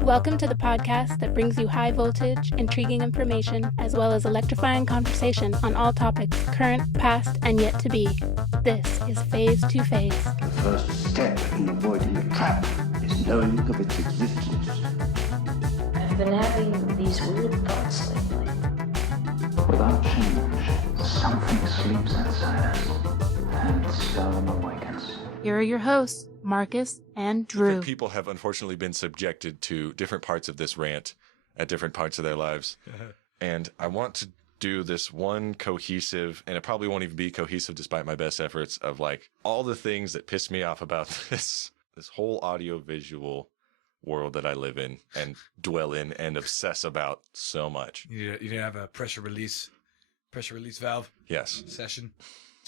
Welcome to the podcast that brings you high voltage, intriguing information, as well as electrifying conversation on all topics, current, past, and yet to be. This is Phase to Phase. The first step in avoiding a trap is knowing of its existence. I've been having these weird thoughts lately. Without change, something sleeps inside us and seldom awakens. Here are your hosts, Markus and Drew. Different people have unfortunately been subjected to different parts of this rant at different parts of their lives. And I want to do this one cohesive, and it probably won't even be cohesive despite my best efforts, of like all the things that piss me off about this whole audio-visual world that I live in and dwell in and obsess about so much. You need to have a pressure release valve Yes. session.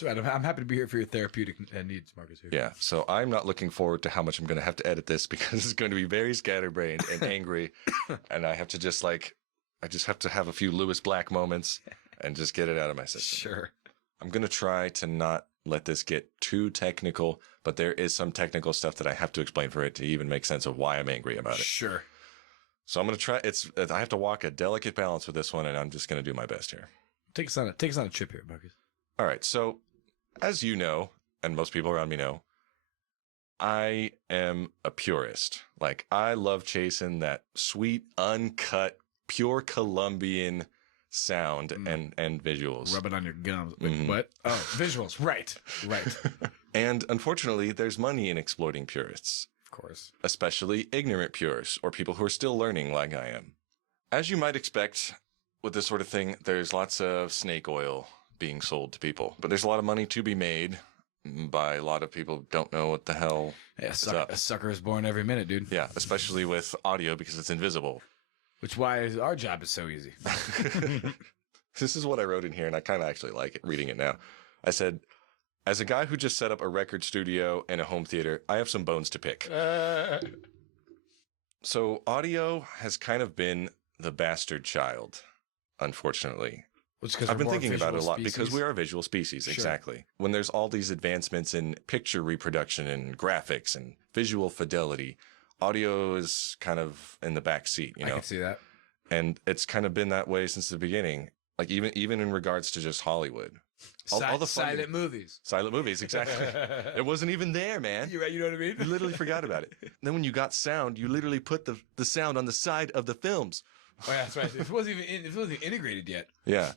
That's right. I'm happy to be here for your therapeutic needs, Markus. Here. Yeah. So I'm not looking forward to how much I'm going to have to edit this because it's going to be very scatterbrained and angry. And I have to just I just have to have a few Lewis Black moments and just get it out of my system. Sure. I'm going to try to not let this get too technical, but there is some technical stuff that I have to explain for it to even make sense of why I'm angry about it. Sure. So I'm going to try. I have to walk a delicate balance with this one, and I'm just going to do my best here. Take us on a trip here, Markus. All right. So as you know, and most people around me know, I am a purist. Like, I love chasing that sweet, uncut, pure Colombian sound and visuals. Rub it on your gums. Wait, Mhm. what? Oh, visuals. Right. And unfortunately, there's money in exploiting purists, Of course. especially ignorant purists or people who are still learning like I am. As you might expect with this sort of thing, there's lots of snake oil being sold to people, but there's a lot of money to be made by a lot of people who don't know what the hell Yeah, is up. a sucker is born every minute, dude. Yeah, especially with audio because it's invisible. Which why our job is so easy. This is what I wrote in here, and I kind of actually like it reading it now. I said, as a guy who just set up a record studio and a home theater, I have some bones to pick. So audio has kind of been the bastard child, unfortunately. I've been thinking about it a lot because we are a visual species. Sure. Exactly. When there's all these advancements in picture reproduction and graphics and visual fidelity, audio is kind of in the back seat, you know? I can see that. And it's kind of been that way since the beginning. Like even in regards to just Hollywood. All the funny- silent movies. Silent movies, exactly. It wasn't even there, man. You know what I mean? You literally forgot about it. Then when you got sound, you literally put the sound on the side of the films. Oh yeah, that's right. It wasn't even integrated yet. Yeah.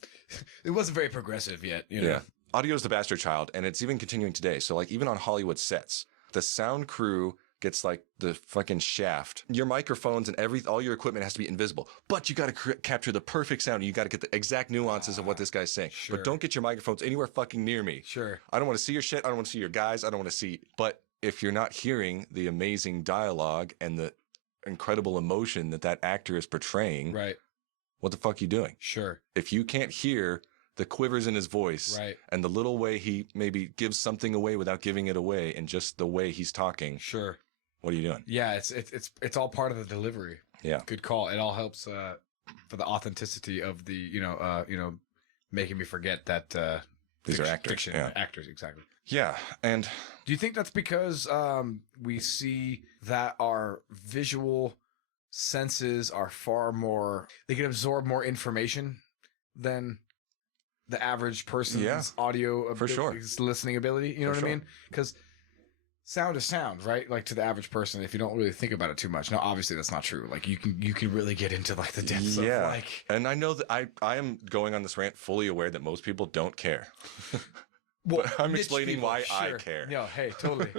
It wasn't very progressive yet. You know? Yeah. Audio is the bastard child, and it's even continuing today. So, like, even on Hollywood sets, the sound crew gets, like, the fucking shaft. Your microphones and all your equipment has to be invisible. But you got to capture the perfect sound. You got to get the exact nuances of what this guy's saying. Sure. But don't get your microphones anywhere fucking near me. Sure. I don't want to see your shit. I don't want to see your guys. I don't want to see. But if you're not hearing the amazing dialogue and the incredible emotion that actor is portraying, Right. what the fuck are you doing? Sure. If you can't hear the quivers in his voice Right. and the little way he maybe gives something away without giving it away and just the way he's talking, Sure. what are you doing? Yeah, it's all part of the delivery. Yeah. Good call. It all helps for the authenticity of the making me forget that These are actors. fiction. Yeah. Actors, exactly. Yeah. And Do you think that's because we see that our visual senses are far more, they can absorb more information than the average person's audio for sure. listening ability? You know For what I sure. mean? Because sound is sound, right? Like to the average person, if you don't really think about it too much. Now, obviously, that's not true. Like you can really get into like the depths of like. And I know that I am going on this rant fully aware that most people don't care. Well, But I'm niche explaining people, why I sure. care. No, hey, totally.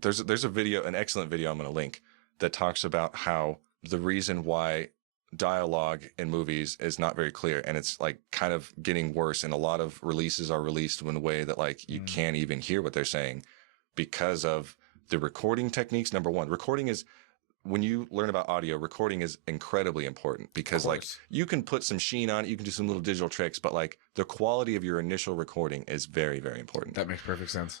There's a video, an excellent video I'm going to link that talks about how the reason why dialogue in movies is not very clear, and it's like kind of getting worse, and a lot of releases are released in a way that like you can't even hear what they're saying because of the recording techniques. Number one, recording is, when you learn about audio, recording is incredibly important because like you can put some sheen on it, you can do some little digital tricks, but like the quality of your initial recording is very, very important. That makes perfect sense.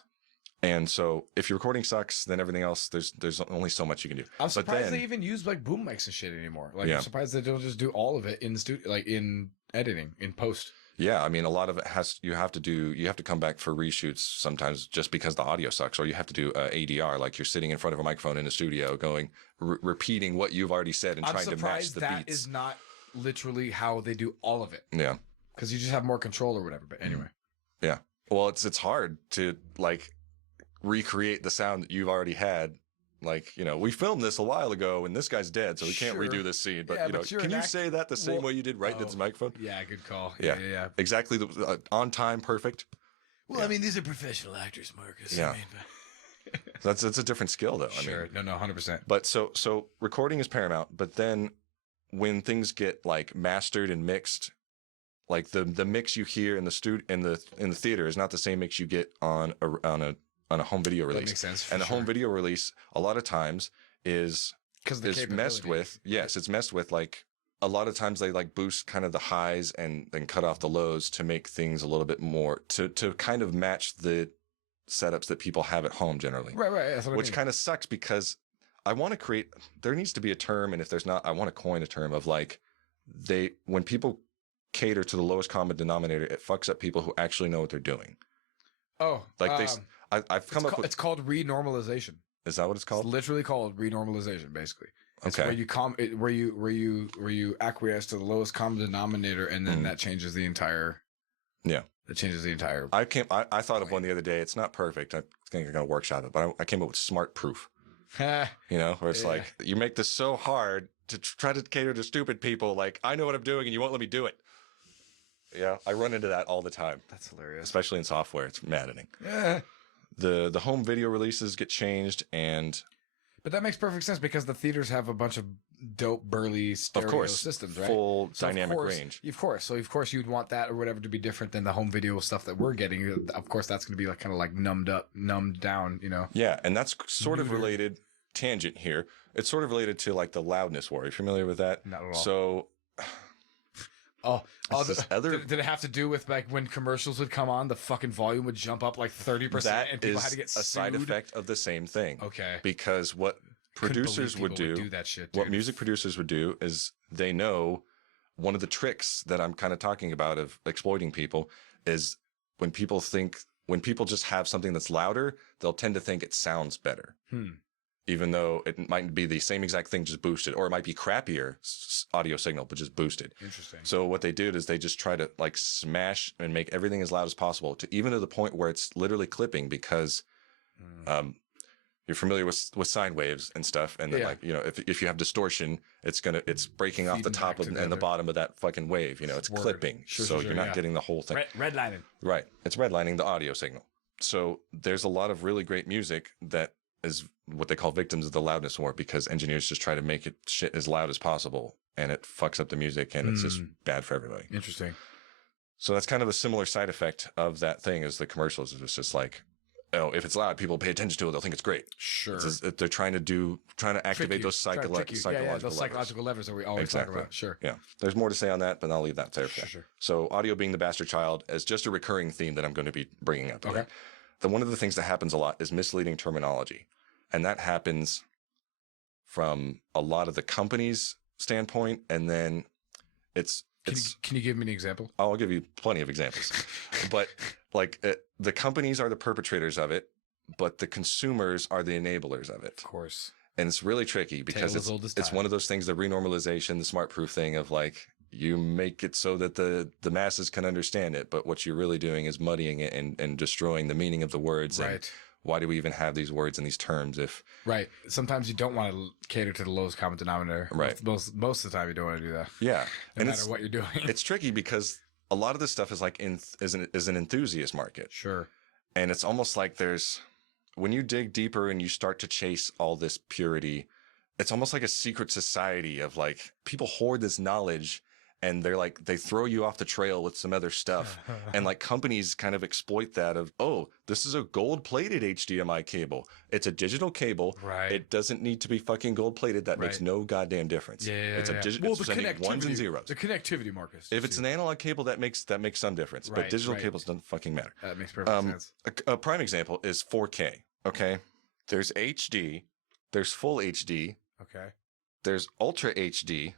And so if your recording sucks, then everything else, there's only so much you can do. I'm surprised they even use like boom mics and shit anymore. Like Yeah. I'm surprised they don't just do all of it in the studio, like in editing, in post. Yeah, I mean, a lot of it you have to come back for reshoots sometimes just because the audio sucks, or you have to do ADR, like you're sitting in front of a microphone in a studio going, repeating what you've already said and trying to match the that beats. is not literally how they do all of it. Yeah. Because you just have more control or whatever. But anyway. Yeah. Well, it's hard to like recreate the sound that you've already had. Like, you know, we filmed this a while ago and this guy's dead, so we can't redo this scene. But, Yeah, you know, but you're can an you say that the same way you did right into this microphone? Yeah, good call. Yeah. Yeah. Exactly. On time, perfect. Well, I mean, these are professional actors, Marcus. Yeah. I mean, That's a different skill, though. sure. I mean, No, 100%. but so recording is paramount. But then when things get like mastered and mixed, like the mix you hear in the in the theater is not the same mix you get on a home video release. That makes sense. And the home video release, a lot of times is messed with. Yes, it's messed with. Like a lot of times they like boost kind of the highs and cut off the lows to make things a little bit more to kind of match the setups that people have at home generally. Right. That's what I Which mean. kind of sucks because I want to create. There needs to be a term, and if there's not, I want to coin a term of like when people cater to the lowest common denominator, it fucks up people who actually know what they're doing. Oh, Like I've come up with. It's called renormalization. Is that what it's called? It's literally called renormalization, basically. It's Okay. where you acquiesce to the lowest common denominator, and then that changes the entire. Yeah. That changes the entire. I thought of one the other day. It's not perfect. I think I'm gonna workshop it, but I came up with smart proof. You know, where it's Yeah. like you make this so hard to try to cater to stupid people. Like I know what I'm doing, and you won't let me do it. Yeah, I run into that all the time, That's hilarious. especially in software. It's maddening. Yeah. The home video releases get changed, and But that makes perfect sense because the theaters have a bunch of dope burly stereo of course, systems, right? full So dynamic range. Of course. So of course you'd want that or whatever to be different than the home video stuff that we're getting. Of course that's going to be like kind of like numbed down, you know. Yeah, and that's sort of related. Tangent here. It's sort of related to like the loudness war. Are you familiar with that? Not at all. So Did it have to do with like when commercials would come on, the fucking volume would jump up like 30%, that and people is had to get a side sued? effect of the same thing. Okay. Because what Couldn't producers believe would people do, do that shit, what dude. music producers would do is they know one of the tricks that I'm kind of talking about of exploiting people is when people just have something that's louder, they'll tend to think it sounds better. Even though it might be the same exact thing, just boosted, or it might be crappier audio signal, but just boosted. Interesting. So what they did is they just try to like smash and make everything as loud as possible, to even to the point where it's literally clipping because, you're familiar with sine waves and stuff, and then like, you know, if you have distortion, it's breaking off the Feeding top back and the together. bottom of that fucking wave. You know, it's Word. clipping, Sure, so sure, you're sure, not yeah. getting the whole thing. Redlining. Right. It's redlining the audio signal. So there's a lot of really great music that is what they call victims of the loudness war, because engineers just try to make it shit as loud as possible, and it fucks up the music, and it's just bad for everybody. Interesting. So that's kind of a similar side effect of that thing as the commercials. It's just like, oh, if it's loud, people pay attention to it. They'll think it's great. Sure. It's just, they're trying to activate those psychological those levers. psychological levers that we always talk about. Sure. Yeah. There's more to say on that, but I'll leave that there for that. Sure. So audio being the bastard child is just a recurring theme that I'm going to be bringing up. Okay. One of the things that happens a lot is misleading terminology. And that happens from a lot of the company's standpoint. And then Can you give me an example? I'll give you plenty of examples, but like the companies are the perpetrators of it, but the consumers are the enablers of it. Of course. And it's really tricky because Tale as old as it's time. one of those things, the renormalization, the smart proof thing of like, you make it so that the masses can understand it, but what you're really doing is muddying it and destroying the meaning of the words. Right. And why do we even have these words and these terms if Right. Sometimes you don't want to cater to the lowest common denominator. Right. Most of the time you don't want to do that. yeah. No matter what you're doing. It's tricky because a lot of this stuff is like is an enthusiast market. Sure. And it's almost like when you dig deeper and you start to chase all this purity, it's almost like a secret society of like people hoard this knowledge, and they throw you off the trail with some other stuff. And like companies kind of exploit that of, oh, this is a gold plated HDMI cable. It's a digital cable. Right. It doesn't need to be fucking gold plated. That makes Right. no goddamn difference. Yeah. It's Well, it's sending ones and zeros. The connectivity, Marcus. If it's an analog cable, that makes some difference. But Right, digital right. cables don't fucking matter. That makes perfect sense. A prime example is 4K. Okay. There's HD. There's full HD. Okay. There's ultra HD,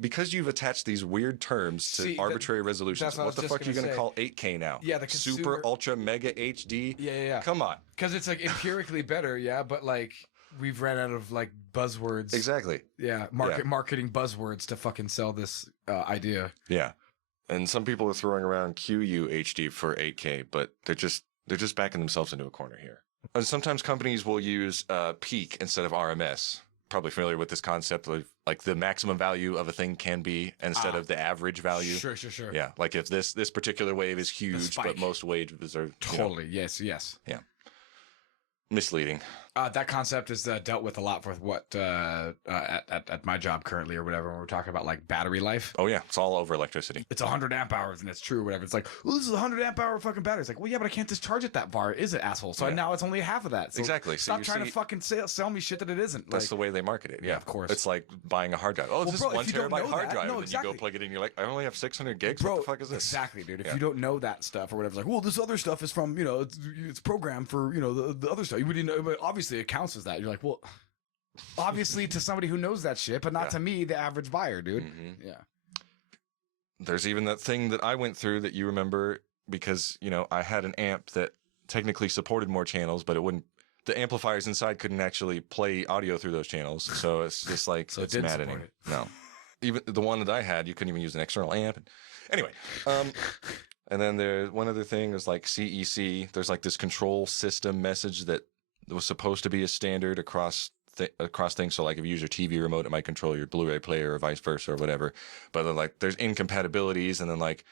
because you've attached these weird terms to arbitrary resolutions, that's what the fuck are you going to call 8K now? Yeah, the consumer... Super, ultra, mega HD? Yeah. Come on. Because it's like empirically better, yeah, but like we've ran out of like buzzwords. Exactly. Yeah, marketing buzzwords to fucking sell this idea. Yeah. And some people are throwing around QUHD for 8K, but they're just backing themselves into a corner here. And sometimes companies will use peak instead of RMS. Probably familiar with this concept of like the maximum value of a thing can be instead of the average value. Sure. Yeah, like if this particular wave is huge, but most waves are totally yes. Yeah, misleading. That concept is dealt with a lot with what at my job currently or whatever when we're talking about like battery life. Oh yeah, it's all over electricity. It's 100 amp hours and it's true or whatever. It's like, well, this is a 100 amp hour fucking battery. It's like, well, yeah, but I can't discharge it that far, is it, asshole? So now it's only half of that. So exactly. Stop trying to fucking sell me shit that it isn't. That's the way they market it. Yeah, of course. It's like buying a hard drive. Oh, this is 1 terabyte hard drive, and exactly. you go plug it in. You're like, I only have 600 gigs. Bro, what the fuck is this? Exactly, dude. If you don't know that stuff or whatever, it's like, well, this other stuff is from it's programmed for the other stuff. You wouldn't know, but obviously it counts as that. You're like, well. Obviously to somebody who knows that shit, but not to me, the average buyer, dude. Mm-hmm. Yeah. There's even that thing that I went through that you remember because, I had an amp that technically supported more channels, but it wouldn't, the amplifiers inside couldn't actually play audio through those channels. So it's just like, so it's maddening. No. Even the one that I had, you couldn't even use an external amp. Anyway, and then there's one other thing is like CEC. There's like this control system message that was supposed to be a standard across things. So like if you use your TV remote, it might control your Blu-ray player or vice versa or whatever. But then like there's incompatibilities, and then like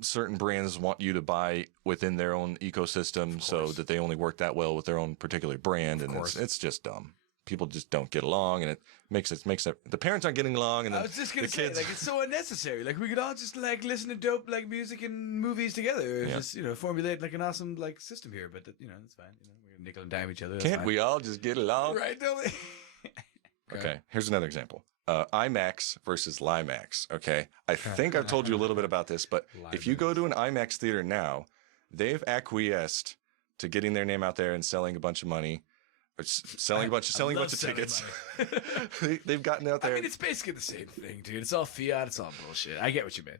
certain brands want you to buy within their own ecosystem so that they only work that well with their own particular brand. And it's just dumb. People just don't get along, and it makes it the parents aren't getting along, and then I was just gonna say, kids, like, it's so unnecessary. Like we could all just like listen to dope like music and movies together, just formulate like an awesome like system here. But it's fine. We're gonna nickel and dime each other. Can't we all just get along? Right? Don't we? Okay, here's another example. IMAX versus Limax. Okay, I think I've told you a little bit about this, but if you go to an IMAX theater now, they've acquiesced to getting their name out there and selling a bunch of money. Selling a bunch of tickets. They've gotten out there. I mean, it's basically the same thing, dude. It's all fiat. It's all bullshit. I get what you mean.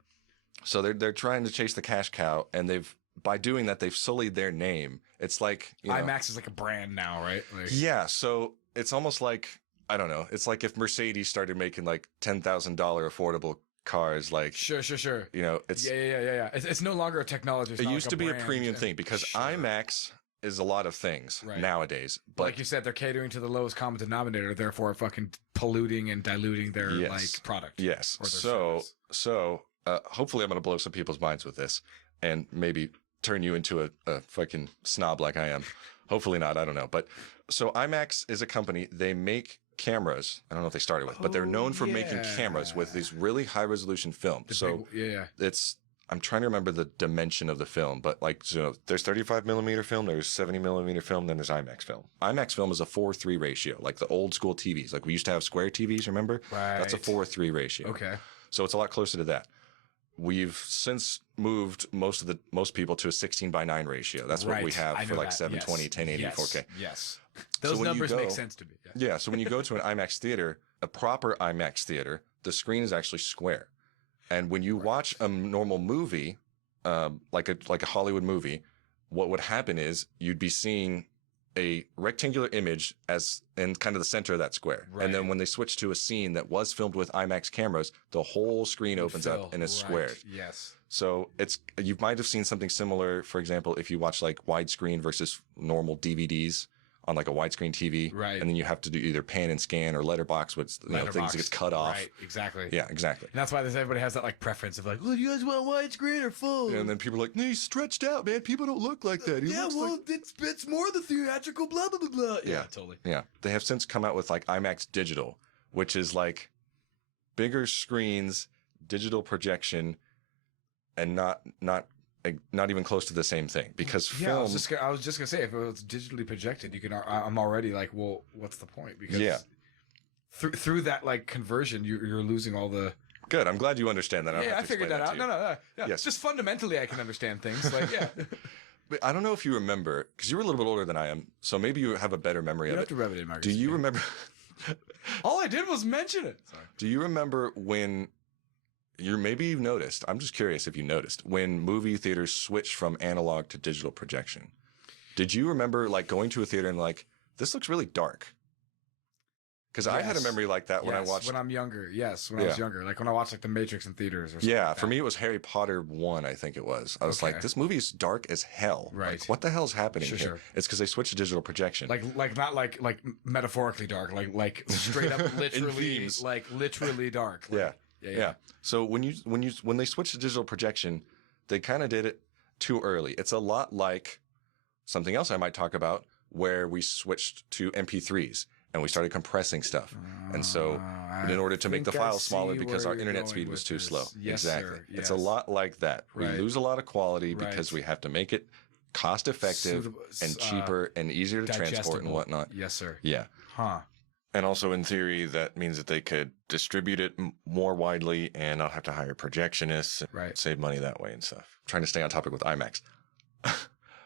So they're trying to chase the cash cow, and by doing that they've sullied their name. It's like IMAX is like a brand now, right? Like, yeah. So it's almost like, I don't know. It's like if Mercedes started making like $10,000 affordable cars, like sure. It's Yeah. It's no longer a technology. It used to be a premium thing because IMAX is a lot of things nowadays. But like you said, they're catering to the lowest common denominator, therefore fucking polluting and diluting their like product. Yes. Or their so hopefully I'm going to blow some people's minds with this and maybe turn you into a fucking snob like I am. Hopefully not. I don't know. But so IMAX is a company. They make cameras. I don't know if they started with, but they're known for making cameras with these really high resolution films. I'm trying to remember the dimension of the film, but like, there's 35 millimeter film, there's 70 millimeter film, then there's IMAX film. IMAX film is a 4:3 ratio, like the old school TVs. Like we used to have square TVs, remember? Right. That's a 4:3 ratio. Okay. So it's a lot closer to that. We've since moved most people to a 16:9 ratio. That's what we have for like 720, 1080, 4K. Yes. Those numbers make sense to me. Yeah. So when you go to an IMAX theater, a proper IMAX theater, the screen is actually square. And when you watch a normal movie, like a Hollywood movie, what would happen is you'd be seeing a rectangular image as in kind of the center of that square. Right. And then when they switch to a scene that was filmed with IMAX cameras, the whole screen opens up and is squared. Yes. So you might have seen something similar, for example, if you watch like widescreen versus normal DVDs on like a widescreen TV. Right. And then you have to do either pan and scan or letterbox, which things get cut off. Right, exactly. Yeah, exactly. And that's why everybody has that like preference of like, well, do you guys want widescreen or full? And then people are like, no, he's stretched out, man. People don't look like that. It's more the theatrical blah, blah, blah, blah. Yeah, totally. Yeah. They have since come out with like IMAX Digital, which is like bigger screens, digital projection, and not even close to the same thing because film. I was just gonna say if it was digitally projected, you can. I'm already like, well, what's the point? Because through that like conversion, you're losing all the. Good. I'm glad you understand that. I figured that out. No. Yeah. Yes. Just fundamentally, I can understand things. Like, yeah. But I don't know if you remember because you're a little bit older than I am, so maybe you have a better memory of it. You have to rev it in, Markus. Do you remember? All I did was mention it. Sorry. Do you remember when you've noticed. I'm just curious if you noticed when movie theaters switched from analog to digital projection. Did you remember like going to a theater and like, this looks really dark? Because I had a memory like that when I watched. When I'm younger. Yes, when I was younger. Like when I watched like The Matrix in theaters or something. Yeah, like for me it was Harry Potter 1, I think it was. I was like, this movie's dark as hell. Right. Like, what the hell's happening here? Sure. It's because they switched to digital projection. Like not like metaphorically dark, like straight up literally like literally dark. Like, yeah. So when they switched to digital projection, they kind of did it too early. It's a lot like something else I might talk about where we switched to MP3s. And we started compressing stuff. And so in order to make the file smaller because our internet speed was too slow. Yes, exactly. Sir. Yes. It's a lot like that. Right. We lose a lot of quality because we have to make it cost effective and cheaper and easier to transport and whatnot. Yes, sir. Yeah. Huh. And also in theory, that means that they could distribute it more widely and not have to hire projectionists. And save money that way and stuff. I'm trying to stay on topic with IMAX.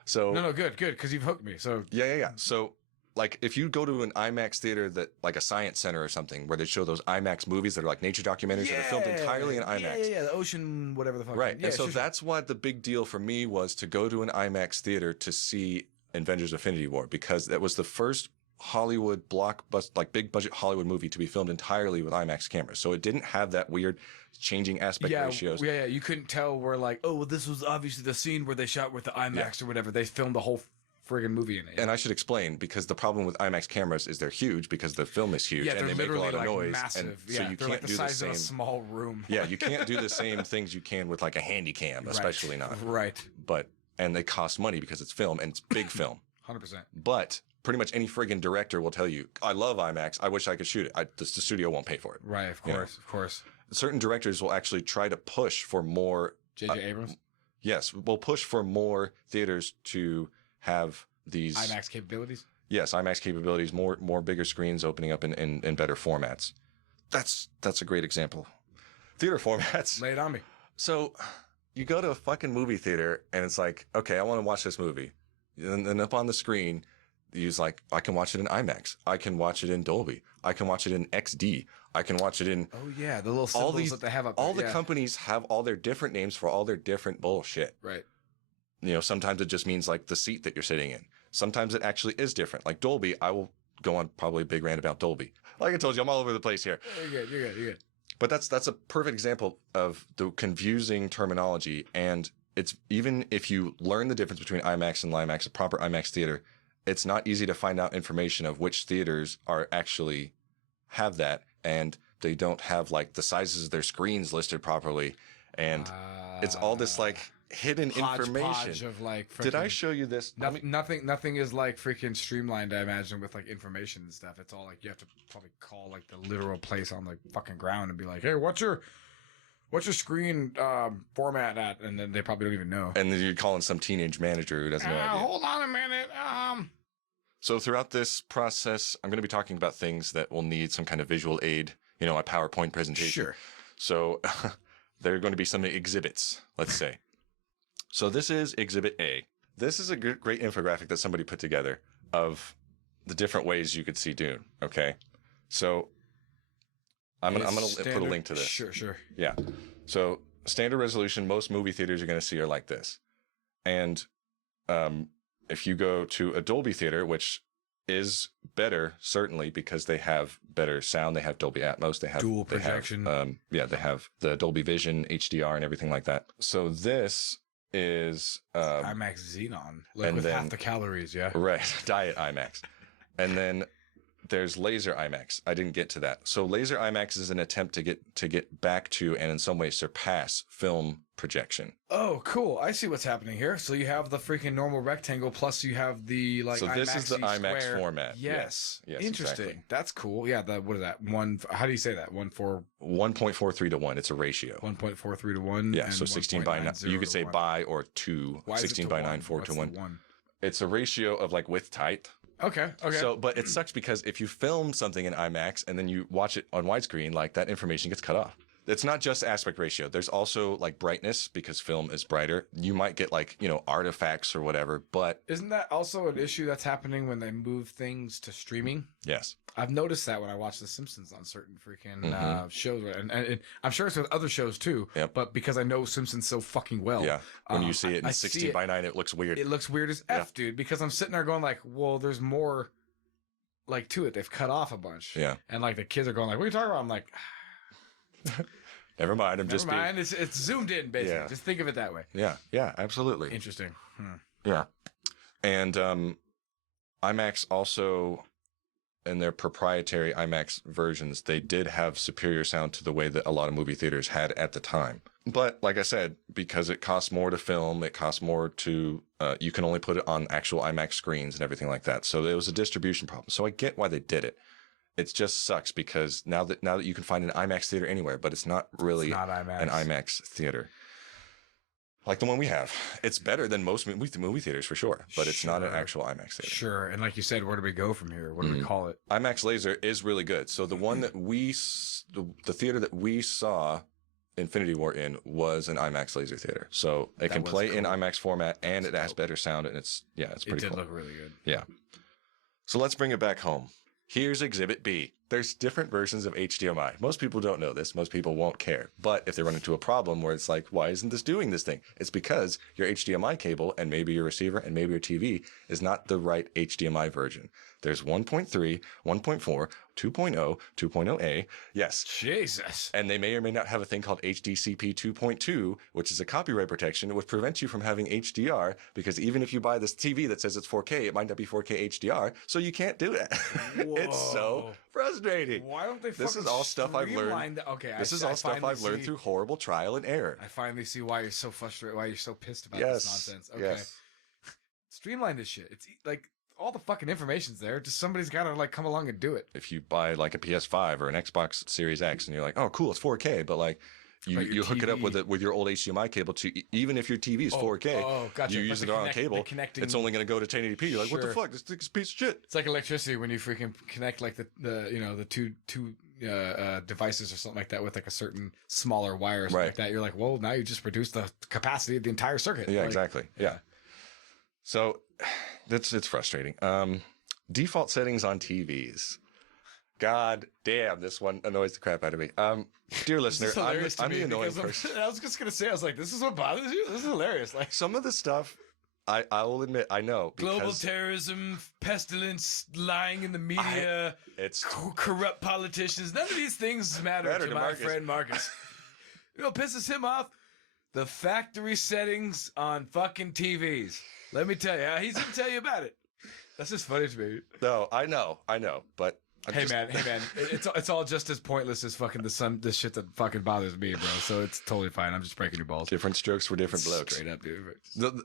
So No, good, because you've hooked me. So yeah. So like if you go to an IMAX theater that like a science center or something where they show those IMAX movies that are like nature documentaries that are filmed entirely in IMAX. Yeah, the ocean, whatever the fuck. Right. Yeah, and so that's why the big deal for me was to go to an IMAX theater to see Avengers Infinity War, because that was the first Hollywood blockbuster, like big budget Hollywood movie to be filmed entirely with IMAX cameras. So it didn't have that weird changing aspect ratios. Yeah. You couldn't tell where like, oh, well, this was obviously the scene where they shot with the IMAX or whatever. They filmed the whole friggin' movie in it. And I should explain, because the problem with IMAX cameras is they're huge because the film is huge and they make a lot of noise. Massive. And so you can't like the do size the same. Of a small room. Yeah, you can't do the same things you can with like a handy cam, especially not. Right. And they cost money because it's film and it's big film. 100%. But pretty much any friggin' director will tell you, I love IMAX. I wish I could shoot it. The studio won't pay for it. Right, of course. Certain directors will actually try to push for more. J.J. Abrams? Yes, will push for more theaters to have these IMAX capabilities? Yes, IMAX capabilities, more bigger screens opening up in better formats. That's a great example. Theater formats. Lay it on me. So you go to a fucking movie theater and it's like, okay, I want to watch this movie. And then up on the screen, you're like, I can watch it in IMAX. I can watch it in Dolby. I can watch it in XD. I can watch it in... Oh, yeah, the little symbols that they have up there. All the companies have all their different names for all their different bullshit. Right. You know, sometimes it just means like the seat that you're sitting in. Sometimes it actually is different. Like Dolby, I will go on probably a big rant about Dolby. Like I told you, I'm all over the place here. You're good. But that's a perfect example of the confusing terminology. And it's, even if you learn the difference between IMAX and LIMAX, a proper IMAX theater, it's not easy to find out information of which theaters are actually have that. And they don't have like the sizes of their screens listed properly. And it's all this like hidden information of like did I show you this? Nothing is like freaking streamlined, I imagine, with like information and stuff. It's all like you have to probably call like the literal place on the fucking ground and be like, hey, what's your screen format at? And then they probably don't even know. And then you're calling some teenage manager who doesn't know idea. Hold on a minute. So throughout this process, I'm going to be talking about things that will need some kind of visual aid, you know, a PowerPoint presentation. Sure. So there are going to be some exhibits, let's say. So this is Exhibit A. This is a great infographic that somebody put together of the different ways you could see Dune. Okay. So I'm gonna put a link to this. Sure. Yeah. So standard resolution, most movie theaters you're going to see are like this. And if you go to a Dolby theater, which is better, certainly, because they have better sound, they have Dolby Atmos, they have dual projection. They have the Dolby Vision, HDR, and everything like that. So this is IMAX Xenon, like with half the calories, yeah. Right, diet IMAX. And then there's laser IMAX. I didn't get to that. So laser IMAX is an attempt to get back to and in some ways surpass film projection. Oh, cool. I see what's happening here. So you have the freaking normal rectangle plus you have the like. So this IMAX is the IMAX square. format. Yes. Interesting. Exactly. That's cool. Yeah. What is that? How do you say that? 1.43 to 1. It's a ratio. 1.43 to 1. Yeah. So 16 by 9. You could say by or to. Why 16 by 9, 4 to 1. 1. It's a ratio of like width to height. Okay. So, but it sucks because if you film something in IMAX and then you watch it on widescreen, like that information gets cut off. It's not just aspect ratio. There's also like brightness, because film is brighter. You might get like, artifacts or whatever, but Isn't that also an issue that's happening when they move things to streaming? yes. I've noticed that when I watch The Simpsons on certain freaking shows, and I'm sure it's with other shows too. Yep. But because I know Simpsons so fucking well, Yeah. When you see it in I 16 see it. by 9, it looks weird. It looks weird as F, dude, because I'm sitting there going like, well, there's more like to it. They've cut off a bunch. Yeah. And like the kids are going like, what are you talking about? I'm like, Never mind. never mind. It's zoomed in, basically. Yeah. Just think of it that way. Yeah. Yeah, absolutely. Interesting. Yeah. And IMAX also, in their proprietary IMAX versions, they did have superior sound to the way that a lot of movie theaters had at the time. But like I said, because it costs more to film, it costs more to, you can only put it on actual IMAX screens and everything like that. So it was a distribution problem. So I get why they did it. It just sucks because now that you can find an IMAX theater anywhere, but it's not really It's not IMAX. an IMAX theater. Like the one we have. It's better than most movie theaters for sure, but it's not an Sure. actual IMAX theater. Sure. And like you said, where do we go from here? What do we call it? IMAX Laser is really good. So the one that the theater that we saw Infinity War in was an IMAX Laser theater. So it can was play in cool. IMAX format and That's it has dope. better sound, and it's It pretty did cool. look really good. Yeah. So let's bring it back home. Here's Exhibit B. There's different versions of HDMI. Most people don't know this. Most people won't care. But if they run into a problem where it's like, why isn't this doing this thing? It's because your HDMI cable and maybe your receiver and maybe your TV is not the right HDMI version. There's 1.3, 1.4, 2.0, 2.0A. Yes. Jesus. And they may or may not have a thing called HDCP 2.2, which is a copyright protection, which prevents you from having HDR, because even if you buy this TV that says it's 4K, it might not be 4K HDR, so you can't do it. It's so Whoa. frustrating. Why don't they This fucking is all stuff I've learned. streamline the- Okay, This is I all stuff finally I've learned see- through horrible trial and error. I finally see why you're so frustrated, why you're so pissed about Yes. this nonsense. Okay. Yes. Streamline this shit. It's like all the fucking information's there. Just somebody's got to like come along and do it. If you buy like a PS5 or an Xbox Series X and you're like, oh, cool, it's 4K, but like But your you hook it up TV with your old HDMI cable to even if your TV is 4K, oh, gotcha. you But use the it on a connect- the cable, connecting- it's only going to go to 1080p. You're like, what the Sure. fuck? This thing's a piece of shit. It's like electricity when you freaking connect like the two devices or something like that with like a certain smaller wire or something Right. like that. You're like, well, now you just reduce the capacity of the entire circuit. Yeah, Like, exactly. Yeah. So it's frustrating. Default settings on TVs. God damn, this one annoys the crap out of me. Dear This listener, is hilarious to I'm me the annoying because person. I was just gonna say, I was like, this is what bothers you. This is hilarious. Like Some of the stuff, I will admit, I know. global because terrorism, pestilence, lying in the media, it's corrupt politicians. None of these things matter to my Marcus. friend Marcus. You know what pisses him off? The factory settings on fucking TVs. Let me tell you, he's gonna tell you about it. That's just funny to me. No, I know, but I'm Hey just- man, it's all just as pointless as fucking this shit that fucking bothers me, bro. So it's totally fine. I'm just breaking your balls. different strokes for different blokes. Straight up, dude.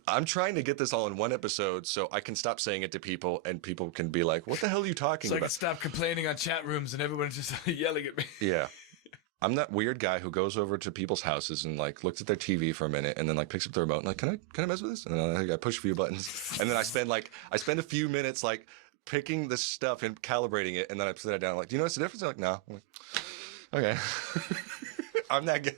I'm trying to get this all in one episode so I can stop saying it to people and people can be like, what the hell are you talking So I can about? stop complaining on chat rooms and everyone's just yelling at me. Yeah. I'm that weird guy who goes over to people's houses and like looks at their TV for a minute and then like picks up the remote and like, can I mess with this? And then I push a few buttons and then I spend a few minutes like picking this stuff and calibrating it, and then I set it down like, do you notice the difference? They're like, no. I'm like, okay. I'm that guy.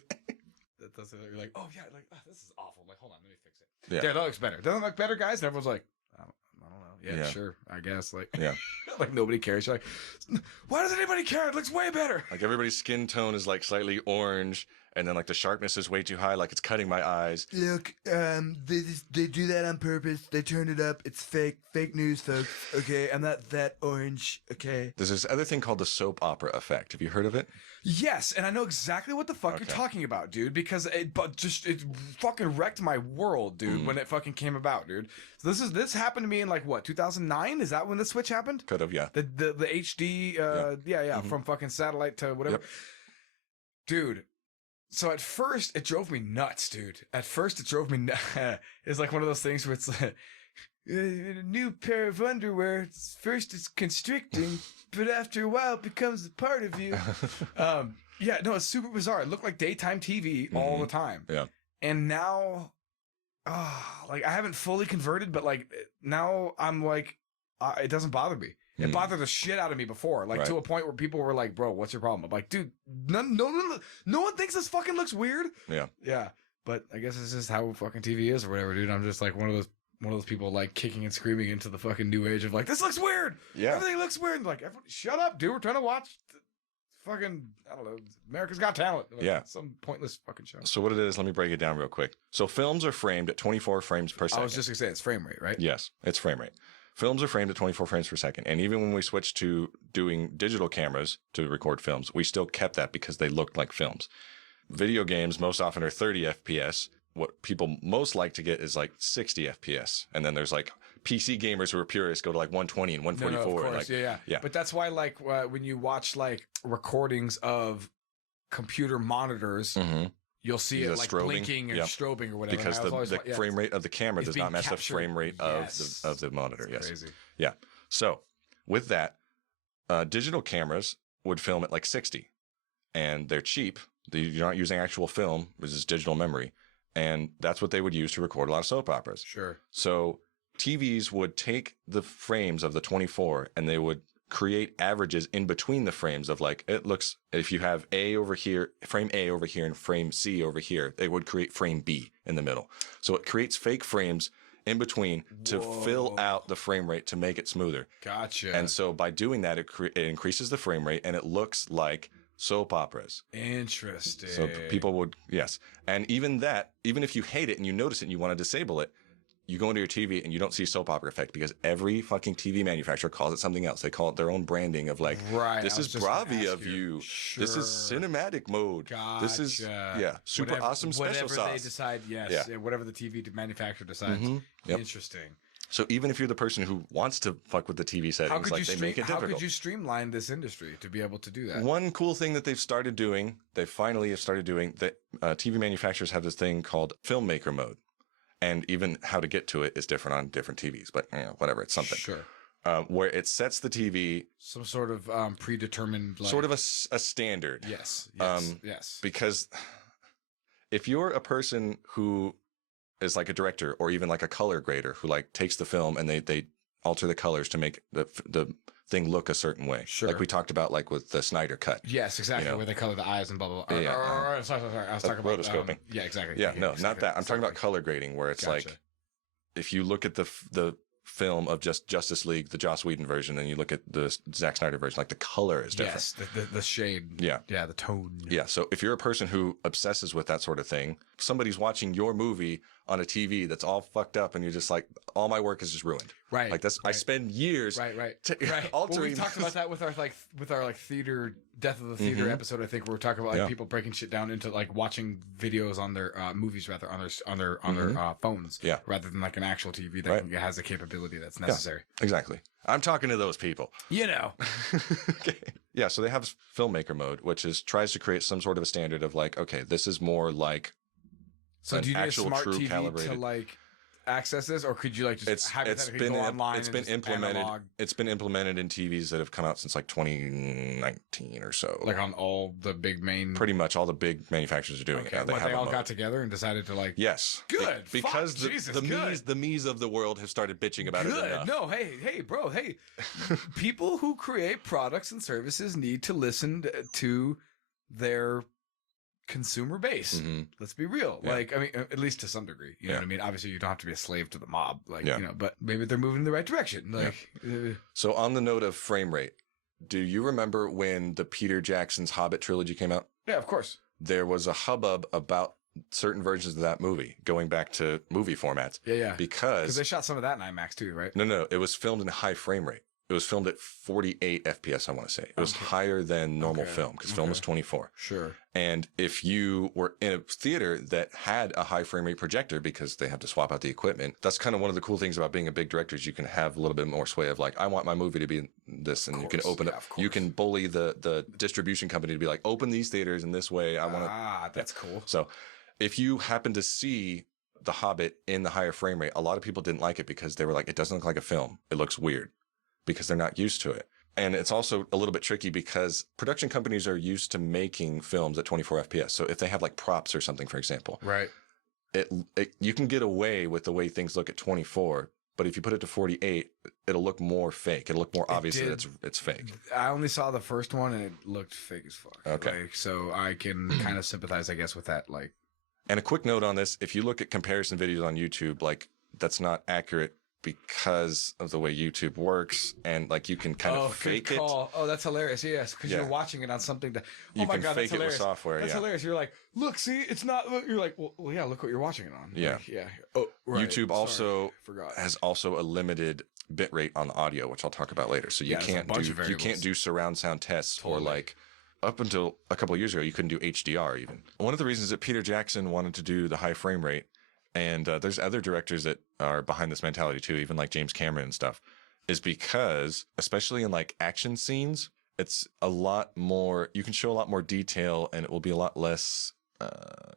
That doesn't. You're like, oh yeah, like this is awful. I'm like, hold on, let me fix it. Yeah. Yeah, that looks better. Doesn't it look better, guys? And everyone's like, I don't know. Yeah, Yeah. sure, I guess. Like, Yeah. like nobody cares. You're like, why does anybody care? It looks way better. Like everybody's skin tone is like slightly orange, and then like the sharpness is way too high, like it's cutting my eyes. Look, they do that on purpose. They turn it up. It's fake news, folks. Okay, I'm not that orange. Okay. There's this other thing called the soap opera effect. Have you heard of it? Yes, and I know exactly what the fuck you're Okay. talking about, dude, because it fucking wrecked my world, dude, when it fucking came about, dude. So this happened to me in like what, 2009? Is that when the switch happened? Could have, yeah. The HD from fucking satellite to whatever. Yep. Dude. So at first it drove me nuts, dude. At first it drove me nuts. It's like one of those things where it's like a new pair of underwear. First it's constricting, but after a while it becomes a part of you. Yeah, no, it's super bizarre. It looked like daytime TV all the time. Yeah. And now, like I haven't fully converted, but like now I'm like, it doesn't bother me. It bothered the shit out of me before, like to a point where people were like, "Bro, what's your problem?" I'm like, "Dude, no one thinks this fucking looks weird." Yeah. But I guess it's just how fucking TV is or whatever, dude. I'm just like one of those people like kicking and screaming into the fucking new age of like, this looks weird. Yeah, everything looks weird. And like, everyone, shut up, dude. We're trying to watch fucking, I don't know, America's Got Talent. Like, some pointless fucking show. So what it is, let me break it down real quick. So films are framed at 24 frames per second. I was just gonna say it's frame rate, right? Yes, it's frame rate. Films are framed at 24 frames per second. And even when we switched to doing digital cameras to record films, we still kept that because they looked like films. Video games most often are 30 FPS. What people most like to get is like 60 FPS. And then there's like PC gamers who are purists go to like 120 and 144. No, of course. Like, yeah. But that's why like when you watch like recordings of computer monitors, you'll see it like strobing, blinking or strobing or whatever. Because the frame rate of the camera does not match the frame rate of the monitor. That's crazy. Yeah. So with that, digital cameras would film at like 60, and they're cheap. You're not using actual film, which is digital memory. And that's what they would use to record a lot of soap operas. Sure. So TVs would take the frames of the 24 and they would create averages in between the frames of like, it looks, if you have A over here, frame A over here and frame C over here, they would create frame B in the middle. So it creates fake frames in between to fill out the frame rate to make it smoother. Gotcha. And so by doing that, it increases the frame rate and it looks like soap operas. Interesting. So people would, yes. And even if you hate it and you notice it and you want to disable it, you go into your TV and you don't see soap opera effect because every fucking TV manufacturer calls it something else. They call it their own branding of like, this is Bravia view. Sure. This is cinematic mode. Gotcha. This is, super awesome special sauce. Whatever they decide, whatever the TV manufacturer decides. Interesting. So even if you're the person who wants to fuck with the TV settings, like they make it difficult. How could you streamline this industry to be able to do that? One cool thing that they finally have started doing, that TV manufacturers have this thing called filmmaker mode. And even how to get to it is different on different TVs, but whatever, it's something. Sure. Where it sets the TV. Some sort of predetermined. Like, sort of a standard. Yes. Yes. Because if you're a person who is like a director or even like a color grader who like takes the film and they alter the colors to make the thing look a certain way. Sure. Like we talked about like with the Snyder cut. Yes, exactly. Where they color the eyes and blah, blah, blah. Sorry. I was talking about rotoscoping. Yeah, exactly. Yeah, no, not that. I'm talking about color grading where it's like, if you look at the film of just Justice League, the Joss Whedon version, and you look at the Zack Snyder version, like the color is different. Yes, the shade. Yeah. Yeah, the tone. Yeah, so if you're a person who obsesses with that sort of thing, somebody's watching your movie on a TV that's all fucked up and you're just like, all my work is just ruined. Right. Like I spend years right. altering. Well, we talked about that with our theater Death of the Theater episode, I think, where we're talking about like people breaking shit down into like watching videos on their movies rather on their phones rather than like an actual TV that has the capability that's necessary. Yeah, exactly. I'm talking to those people. You know. Okay. Yeah, so they have filmmaker mode, which tries to create some sort of a standard of like, okay, this is more like so do you need a smart TV calibrated to like access this, or could you like just hypothetically go online? It's been implemented. It's been implemented in TVs that have come out since like 2019 or so. Like on all the big main. Pretty much all the big manufacturers are doing it now. They all got together and decided to like. Yes. Good. Because the me's of the world have started bitching about it enough. No, hey, bro, hey. People who create products and services need to listen to their consumer base. Let's be real. Like, I mean, at least to some degree, you know what I mean? Obviously you don't have to be a slave to the mob, like, you know, but maybe they're moving in the right direction. Like, so on the note of frame rate, do you remember when the Peter Jackson's Hobbit trilogy came out? Yeah, of course. There was a hubbub about certain versions of that movie going back to movie formats. Yeah. Because they shot some of that in IMAX too, right? No. It was filmed in high frame rate. It was filmed at 48 FPS, I want to say. It was higher than normal film because film was 24. Sure. And if you were in a theater that had a high frame rate projector because they have to swap out the equipment, that's kind of one of the cool things about being a big director is you can have a little bit more sway of like, I want my movie to be this, and you can open it. You can bully the distribution company to be like, open these theaters in this way. I want to. That's cool. So if you happen to see The Hobbit in the higher frame rate, a lot of people didn't like it because they were like, it doesn't look like a film. It looks weird. Because they're not used to it. And it's also a little bit tricky because production companies are used to making films at 24 FPS. So if they have like props or something, for example, right, you can get away with the way things look at 24 but if you put it to 48, it'll look more fake. It'll look more obvious did. that it's fake. I only saw the first one and it looked fake as fuck. Okay. Like, so I can kind of sympathize, I guess, with that. Like, And a quick note on this, if you look at comparison videos on YouTube, like that's not accurate because of the way YouTube works, and like you can kind of fake good it. call. Oh, that's hilarious. Yes, because Yeah. you're watching it on something that. Oh You my can god, fake that's it with hilarious. software. That's Yeah. hilarious. You're like, look, see, it's not. You're like, well, yeah, look what you're watching it on. Yeah. Like, yeah. Oh, right. YouTube Sorry. also Forgot. has also a limited bitrate on the audio, which I'll talk about later. So you Yeah, there's a can't bunch do of you can't variables. do surround sound tests or Totally. like up until a couple of years ago you couldn't do HDR even. One of the reasons that Peter Jackson wanted to do the high frame rate, and there's other directors that are behind this mentality too, even like James Cameron and stuff, is because especially in like action scenes, it's a lot more. You can show a lot more detail, and it will be a lot less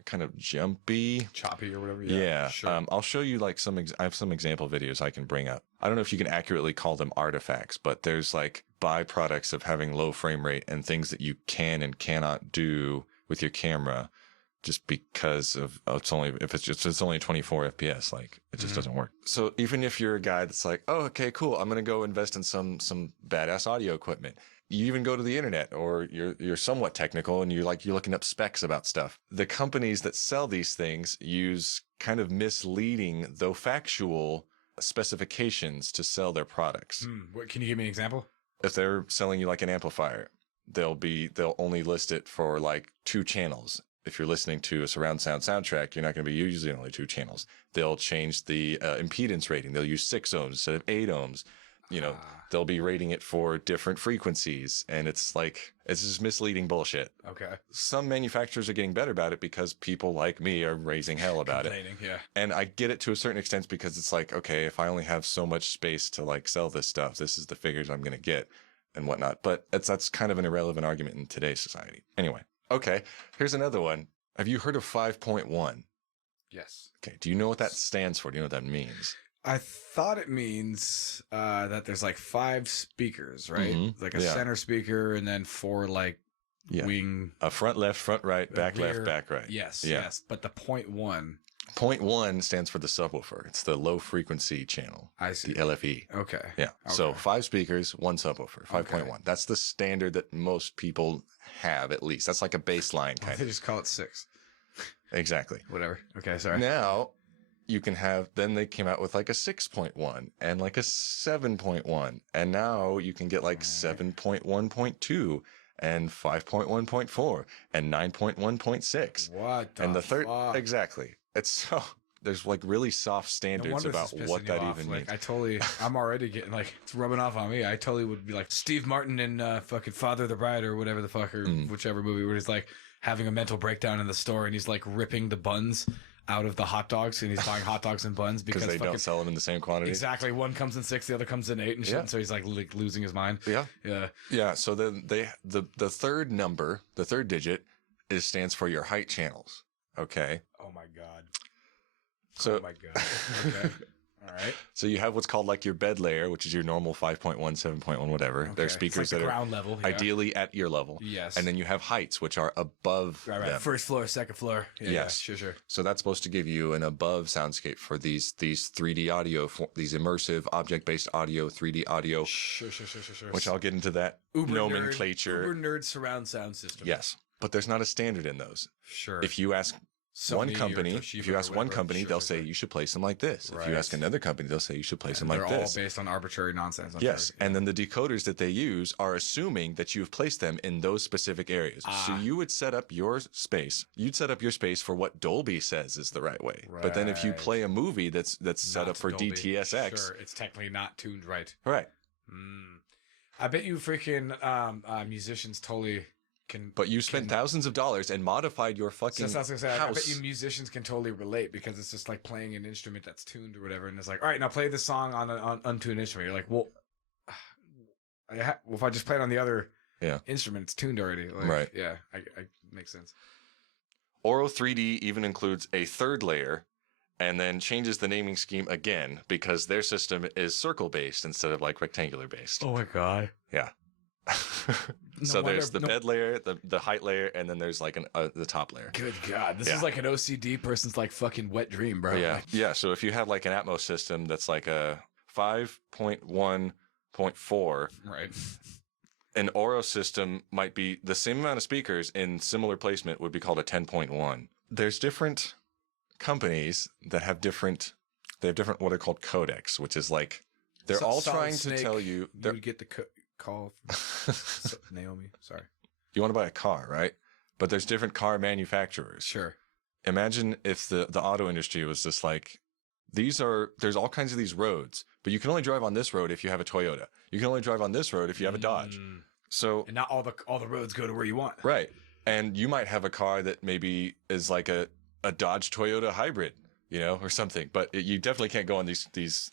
kind of jumpy. Choppy or whatever. Yeah. Sure. I'll show you like I have some example videos I can bring up. I don't know if you can accurately call them artifacts, but there's like byproducts of having low frame rate and things that you can and cannot do with your camera just because of it's only 24 FPS, like it just doesn't work. So even if you're a guy that's like, oh, okay, cool, I'm going to go invest in some badass audio equipment. You even go to the internet, or you're somewhat technical and you're looking up specs about stuff. The companies that sell these things use kind of misleading, though factual, specifications to sell their products. What, can you give me an example? If they're selling you like an amplifier, they'll only list it for like 2 channels. If you're listening to a surround sound soundtrack, you're not going to be using only 2 channels. They'll change the impedance rating. They'll use 6 ohms instead of 8 ohms. You know, they'll be rating it for different frequencies, and it's just misleading bullshit. Okay. Some manufacturers are getting better about it because people like me are raising hell about it. Yeah. And I get it to a certain extent because it's like, okay, if I only have so much space to like sell this stuff, this is the figures I'm going to get and whatnot. But that's kind of an irrelevant argument in today's society. Anyway, okay, here's another one. Have you heard of 5.1? Yes. Okay, do you know what that stands for? Do you know what that means? I thought it means that there's like 5 speakers, right? Mhm. Like a Yeah. center speaker and then 4 like Yeah. wing. A front left, front right, back rear. left, back right. Yes, Yeah. yes. But the 0.1, 0.1 stands for the subwoofer. It's the low frequency channel, I see. the LFE. Okay. Yeah. So Okay. 5 speakers, 1 subwoofer, 5.1. That's the standard that most people have, at least. That's like a baseline Why kind they of. just call it 6? Exactly. Whatever. Okay, sorry. Now you can have, then they came out with like a 6.1 and like a 7.1. And now you can get like 7.1.2 and 5.1.4 and 9.1.6. What the And the third, fuck? exactly. It's so, there's like really soft No standards wonder about this is what pissing that you off. even Like, means. I'm already getting like, it's rubbing off on me. I totally would be like Steve Martin in fucking Father of the Bride or whatever the fuck, or whichever movie where he's like having a mental breakdown in the store and he's like ripping the buns out of the hot dogs and he's buying hot dogs and buns because Because they fucking, don't sell them in the same quantity. exactly, one comes in 6, the other comes in 8 and shit. Yeah. And so he's like losing his mind. Yeah. Yeah. Yeah. So then the third number, the third digit stands for your height channels. Okay. Oh my god. So, Oh my god. Okay. All right. so you have what's called like your bed layer, which is your normal 5.1, 7.1, whatever. Okay. They're It's speakers like the that are ground level. Yeah. ideally at ear level. Yes. And then you have heights, which are above right. them. First floor, second floor. Yeah, Yes. Yeah, sure. So that's supposed to give you an above soundscape for these 3D audio, these immersive object-based audio, 3D audio, Sure. which I'll get into that nomenclature. Uber nerd surround sound system. Yes. But there's not a standard in those. Sure. If you ask one Sony or company, Toshiba if you or ask one whatever, company, sure, they'll sure. say you should place them like this. If you Right. ask another company, they'll say you should place them like they're this. all based on arbitrary nonsense. I'm Yes, sure. and then the decoders that they use are assuming that you've placed them in those specific areas. So you would set up your space. You'd set up your space for what Dolby says is the right way. But then if you Right. play a movie that's set Not up for Dolby. DTSX, Sure, it's technically not tuned right. right? I bet you freaking musicians totally can. But you spent thousands of dollars and modified your fucking So that's what I was gonna say. I bet house. you musicians can totally relate because it's just like playing an instrument that's tuned or whatever, and it's like, all right, now play this song on an untuned instrument. You're like, well, if I just play it on the other instrument, it's tuned already. Like, Right. Yeah, I makes sense. Oro 3D even includes a third layer and then changes the naming scheme again because their system is circle based instead of like rectangular based. Oh my god. Yeah. So there's the bed layer, the height layer, and then there's like the top layer. Good god, this Yeah. is like an OCD person's like fucking wet dream, bro. Yeah. Like, Yeah. So if you have like an Atmos system that's like a 5.1.4. Right. An Oro system might be the same amount of speakers in similar placement would be called a 10.1. There's different companies that have different what are called codecs, which is like they're all Solid trying Snake, to tell you you get the call from Naomi. Sorry. you want to buy a car, right? But there's different car manufacturers. Sure. Imagine if the auto industry was just like, there's all kinds of these roads, but you can only drive on this road if you have a Toyota. You can only drive on this road if you have a Dodge. So, And not all the roads go to where you want. right. And you might have a car that maybe is like a Dodge Toyota hybrid, or something, but you definitely can't go on these,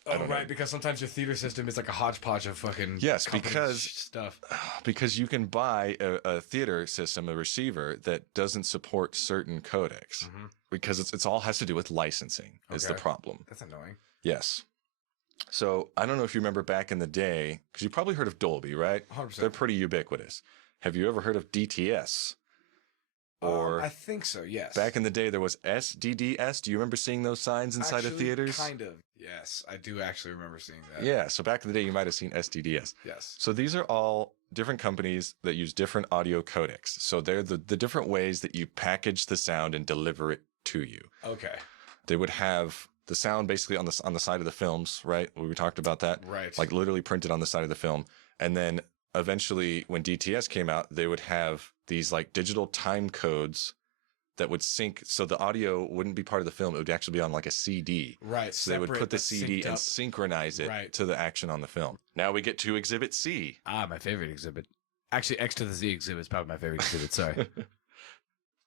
I don't know. Because sometimes your theater system is like a hodgepodge of fucking Yes, company because stuff. Because you can buy a theater system, a receiver that doesn't support certain codecs, because it's all has to do with licensing is the Okay. problem. That's annoying. Yes. So I don't know if you remember back in the day, because you probably heard of Dolby, right? 100%. They're pretty ubiquitous. Have you ever heard of DTS? Or I think so, yes. back in the day, there was SDDS. Do you remember seeing those signs inside of Actually, theaters? Kind of. Yes, I do actually remember seeing that. Yeah. So back in the day, you might have seen SDDS. Yes. So these are all different companies that use different audio codecs. So they're the different ways that you package the sound and deliver it to you. Okay. They would have the sound basically on the side of the films, right? We talked about that. Right. Like literally printed on the side of the film. And then eventually when DTS came out, they would have these like digital time codes that would sync. So the audio wouldn't be part of the film. It would actually be on like a CD. Right. So they would put the CD and up. synchronize it Right. to the action on the film. Now we get to Exhibit C. My favorite exhibit. Actually, X to the Z exhibit is probably my favorite exhibit. Sorry.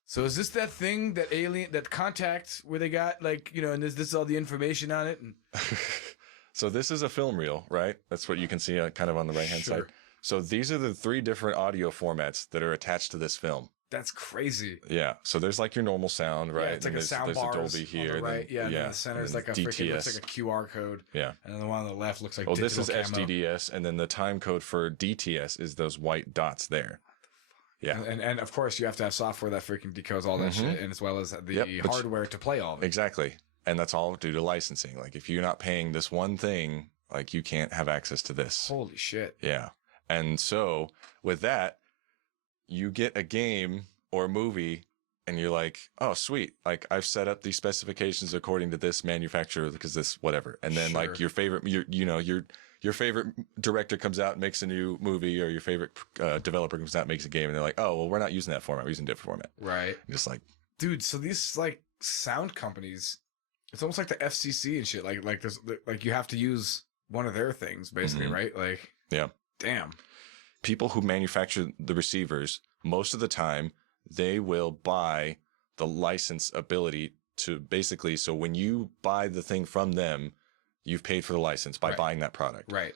So is this that thing that Contact where they got like, and this is all the information on it? And So this is a film reel, right? That's what you can see kind of on the right-hand Sure. side. So these are the 3 different audio formats that are attached to this film. that's crazy. Yeah. So there's like your normal sound, right? Yeah, it's like and a sound there's bar a Dolby here. on the right. then, And then the center and is then like a freaking looks DTS. like a QR code. Yeah. And then the one on the left looks like Oh, this is digital camo. SDDS, and then the time code for DTS is those white dots there. Yeah. And of course you have to have software that freaking decodes all that shit, and as well as the Yep, but hardware to play all of it. Exactly. And that's all due to licensing. Like if you're not paying this one thing, like you can't have access to this. Holy shit. Yeah. And so with that, you get a game or a movie and you're like, oh, sweet. Like I've set up these specifications according to this manufacturer because this whatever. And then like Sure. your favorite director comes out and makes a new movie, or your favorite developer comes out and makes a game, and they're like, oh, well, we're not using that format. We're using a different format. Right. Just like, Dude, so these like sound companies, it's almost like the FCC and shit. Like there's like you have to use one of their things basically, Mhm. right? Like, yeah. damn. People who manufacture the receivers, most of the time, they will buy the license ability to basically, so when you buy the thing from them, you've paid for the license by Right. buying that product. Right.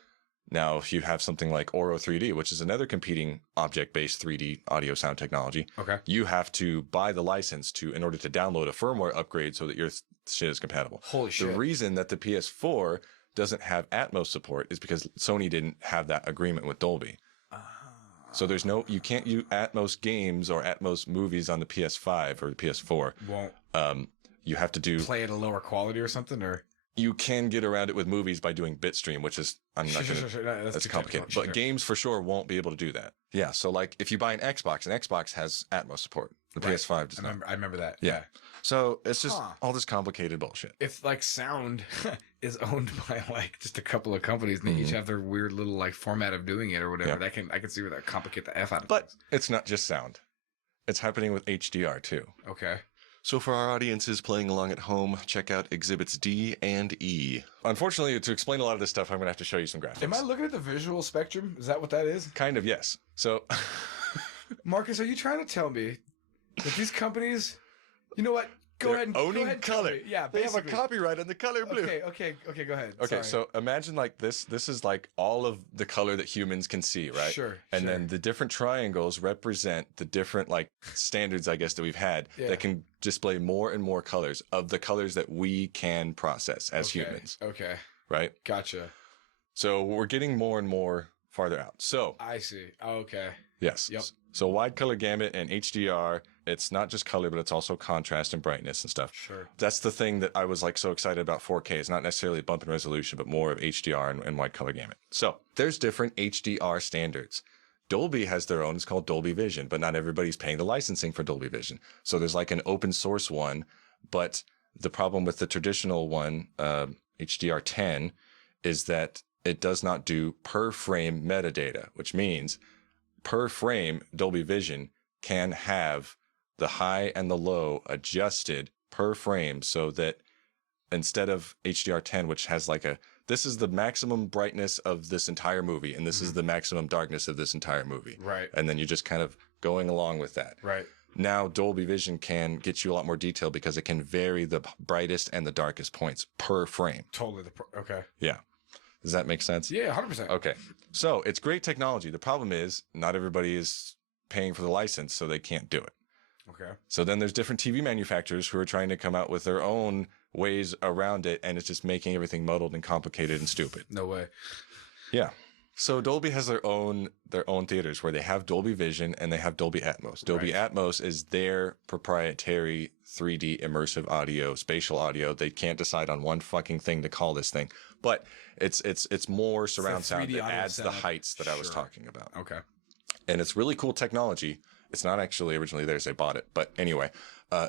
Now, if you have something like Oro 3D, which is another competing object-based 3D audio sound technology, Okay. you have to buy the license in order to download a firmware upgrade so that your shit is compatible. Holy shit. The reason that the PS4 doesn't have Atmos support is because Sony didn't have that agreement with Dolby. So you can't use Atmos games or Atmos movies on the PS5 or the PS4. Won't You have to do, play at a lower quality or something, or you can get around it with movies by doing bitstream, which is, I'm not going to, No, that's too complicated. technical. But games for sure won't be able to do that. Yeah. So like if you buy an Xbox has Atmos support. The Right. PS5 does not. I remember that. Yeah. So it's just Huh. all this complicated bullshit. If like sound is owned by like just a couple of companies and they each have their weird little like format of doing it or whatever, Yeah. I can see where that complicate the F out of But things. it's not just sound. It's happening with HDR too. Okay. So for our audiences playing along at home, check out exhibits D and E. Unfortunately, to explain a lot of this stuff, I'm going to have to show you some graphics. Am I looking at the visual spectrum? Is that what that is? Kind of, yes. So Marcus, are you trying to tell me that these companies, you know what? Go they're ahead and owning go ahead and tell color. me. Yeah, They have a basically. copyright on the color blue. Okay, go ahead. Okay, Sorry. so imagine like this. This is like all of the color that humans can see, right? Sure, And sure. then the different triangles represent the different like standards, I guess, that we've had Yeah. that can display more and more colors of the colors that we can process as Okay, humans, Okay, right? gotcha. So we're getting more and more farther out. So I see. Okay. yes. Yep. So wide color gamut and HDR it's not just color, but it's also contrast and brightness and stuff. Sure. That's the thing that I was like so excited about 4K. It's not necessarily bump in resolution, but more of HDR and wide color gamut. So there's different HDR standards. Dolby has their own. It's called Dolby Vision, but not everybody's paying the licensing for Dolby Vision. So there's like an open source one, but the problem with the traditional one, HDR10, is that it does not do per frame metadata, which means per frame Dolby Vision can have the high and the low adjusted per frame so that instead of HDR10, which has like this is the maximum brightness of this entire movie, and this is the maximum darkness of this entire movie. Right. And then you're just kind of going along with that. Right. Now, Dolby Vision can get you a lot more detail because it can vary the brightest and the darkest points per frame. Totally. Okay. Yeah. Does that make sense? Yeah, 100%. Okay. So it's great technology. The problem is not everybody is paying for the license, so they can't do it. Okay. So then there's different TV manufacturers who are trying to come out with their own ways around it, and it's just making everything muddled and complicated and stupid. No way. Yeah. So Dolby has their own theaters where they have Dolby Vision and they have Dolby Atmos. Dolby Atmos is their proprietary 3D immersive audio, spatial audio. They can't decide on one fucking thing to call this thing, but it's more surround sound that adds the heights that I was talking about. Okay. And it's really cool technology. It's not actually originally theirs. They bought it. But anyway,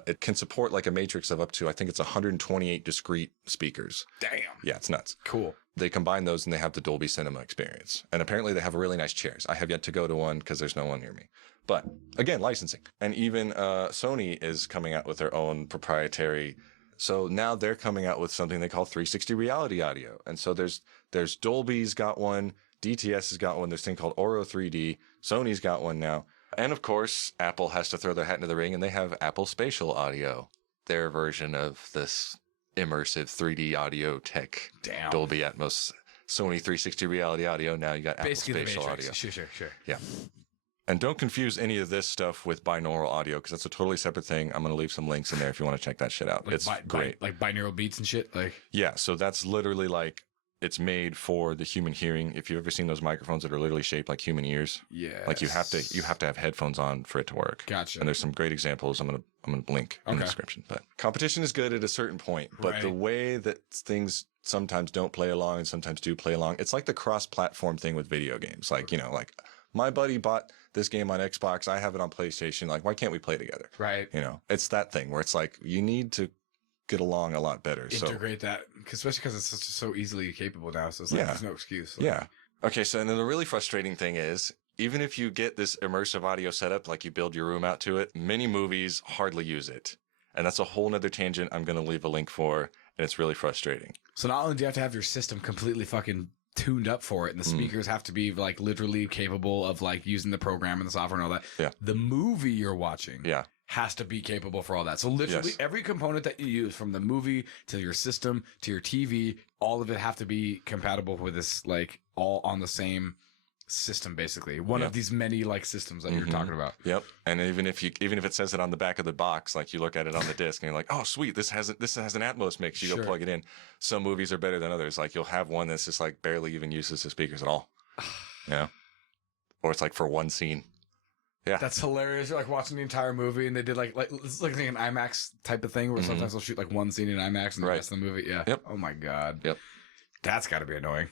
it can support like a matrix of up to, I think it's 128 discrete speakers. Damn. Yeah, it's nuts. Cool. They combine those and they have the Dolby Cinema experience. And apparently they have really nice chairs. I have yet to go to one because there's no one near me. But again, licensing. And even Sony is coming out with their own proprietary. So now they're coming out with something they call 360 reality audio. And so there's Dolby's got one. DTS has got one. There's a thing called Oro 3D. Sony's got one now. And of course, Apple has to throw their hat into the ring, and they have Apple Spatial Audio, their version of this immersive 3D audio tech. Damn. Dolby Atmos, Sony 360 reality audio. Now you got Basically Apple Spatial the Audio. Matrix. Sure. Yeah. And don't confuse any of this stuff with binaural audio because that's a totally separate thing. I'm going to leave some links in there if you want to check that shit out. Like it's great. Like binaural beats and shit. Like yeah. So that's literally like it's made for the human hearing. If you've ever seen those microphones that are literally shaped like human ears, yeah, like you have to have headphones on for it to work. Gotcha. And there's some great examples. I'm gonna link in the description. But competition is good at a certain point, but the way that things sometimes don't play along and sometimes do play along, it's like the cross-platform thing with video games. Like like my buddy bought this game on Xbox, I have it on PlayStation. Like why can't we play together? Right. It's that thing where it's like you need to get along a lot better. Integrate that, especially because it's so easily capable now. So it's like there's no excuse. Like, yeah. Okay. So and then the really frustrating thing is, even if you get this immersive audio setup, like you build your room out to it, many movies hardly use it, and that's a whole nother tangent. I'm going to leave a link for, and it's really frustrating. So not only do you have to have your system completely fucking tuned up for it, and the speakers have to be like literally capable of like using the program and the software and all that. Yeah. The movie you're watching. Yeah. Has to be capable for all that. So literally every component that you use, from the movie to your system to your TV, all of it have to be compatible with this, like all on the same system, basically. One of these many like systems that you're talking about. Yep. And even if it says it on the back of the box, like you look at it on the disc and you're like, oh sweet, this has an Atmos mix. You go plug it in. Some movies are better than others. Like you'll have one that's just like barely even uses the speakers at all. Or it's like for one scene. Yeah, that's hilarious. You're like watching the entire movie, and they did like it's like an IMAX type of thing where sometimes they'll shoot like one scene in IMAX and the rest of the movie. Yeah. Yep. Oh my god. Yep. That's got to be annoying.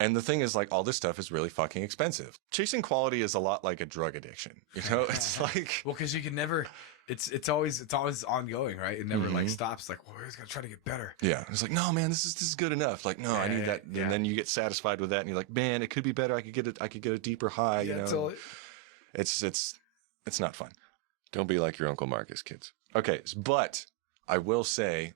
And the thing is, like, all this stuff is really fucking expensive. Chasing quality is a lot like a drug addiction. It's like because you can never. It's always ongoing, right? It never like stops. Like, well, we're just gonna try to get better. Yeah, it's like, no, man, this is good enough. Like, no, I need that, and then you get satisfied with that, and you're like, man, it could be better. I could get a deeper high. Yeah, it's not fun. Don't be like your Uncle Markus, kids. Okay, but I will say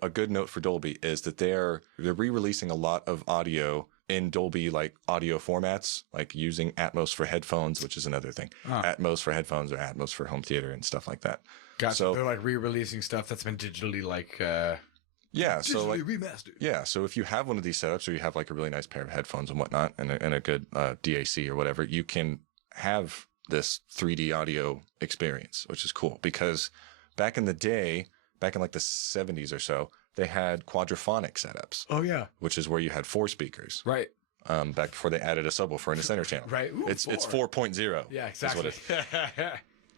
a good note for Dolby is that they're re-releasing a lot of audio in Dolby like audio formats, like using Atmos for headphones, which is another thing. Atmos for headphones or Atmos for home theater and stuff like that. Gotcha. So they're like re-releasing stuff that's been digitally like so like remastered. Yeah, so if you have one of these setups or you have like a really nice pair of headphones and whatnot and a good DAC or whatever, you can have this 3D audio experience, which is cool because back in the day, back in like the 70s or so, they had quadraphonic setups. Oh yeah. Which is where you had 4 speakers. Right. Back before they added a subwoofer in the center channel. Right. Ooh, it's 4.0. Yeah, exactly.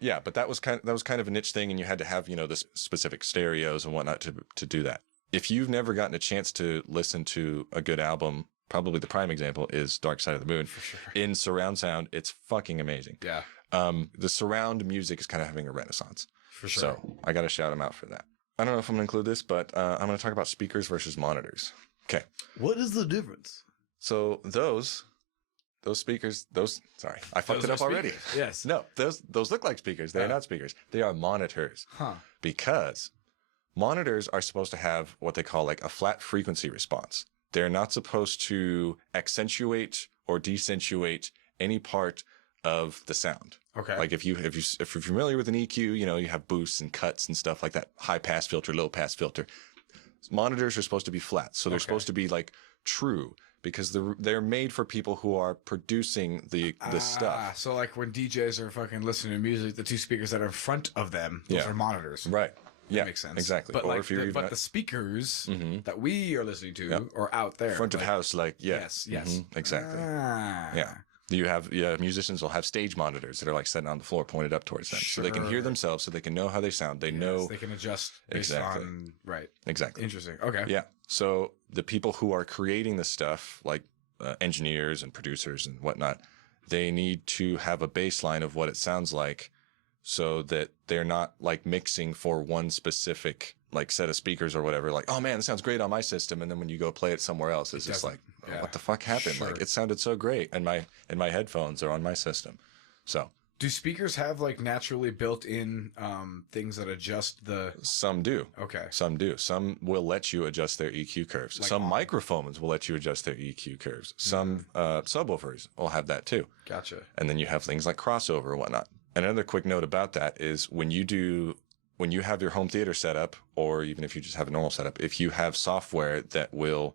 Yeah, but that was kind of a niche thing, and you had to have, you know, this specific stereos and whatnot to do that. If you've never gotten a chance to listen to a good album, probably the prime example is Dark Side of the Moon. For sure. In surround sound, it's fucking amazing. Yeah. The surround music is kind of having a renaissance. For sure. So I got to shout them out for that. I don't know if I'm going to include this, but I'm going to talk about speakers versus monitors. Okay. What is the difference? So those speakers, sorry, I fucked it up already. Yes. No, those look like speakers. They're not speakers. They are monitors. Huh. Because monitors are supposed to have what they call like a flat frequency response. They're not supposed to accentuate or decentuate any part of the sound. Okay. Like if you're familiar with an EQ, you know, you have boosts and cuts and stuff like that. High pass filter, low pass filter. Monitors are supposed to be flat. So they're supposed to be like true, because they're made for people who are producing the stuff. So like when DJs are fucking listening to music, the two speakers that are in front of them, those are monitors. Right. Yeah. Makes sense. Exactly. But or like, if you're but the speakers that we are listening to are out there. front of house, like, yeah. Yes. Exactly. Ah. Yeah. You have musicians will have stage monitors that are like sitting on the floor pointed up towards them, so they can hear themselves, so they can know how they sound. They know they can adjust based on right. Exactly. Interesting. Okay. Yeah. So the people who are creating this stuff, like engineers and producers and whatnot, they need to have a baseline of what it sounds like, so that they're not like mixing for one specific like set of speakers or whatever. Like, oh man, it sounds great on my system, and then when you go play it somewhere else, it's just like, oh, what the fuck happened? Like, it sounded so great, and my headphones are on my system. So, do speakers have like naturally built-in things that adjust the? Some do. Okay. Some do. Some will let you adjust their EQ curves. Like some microphones will let you adjust their EQ curves. Some subwoofers will have that too. Gotcha. And then you have things like crossover and whatnot. Another quick note about that is when you have your home theater set up, or even if you just have a normal setup, if you have software that will,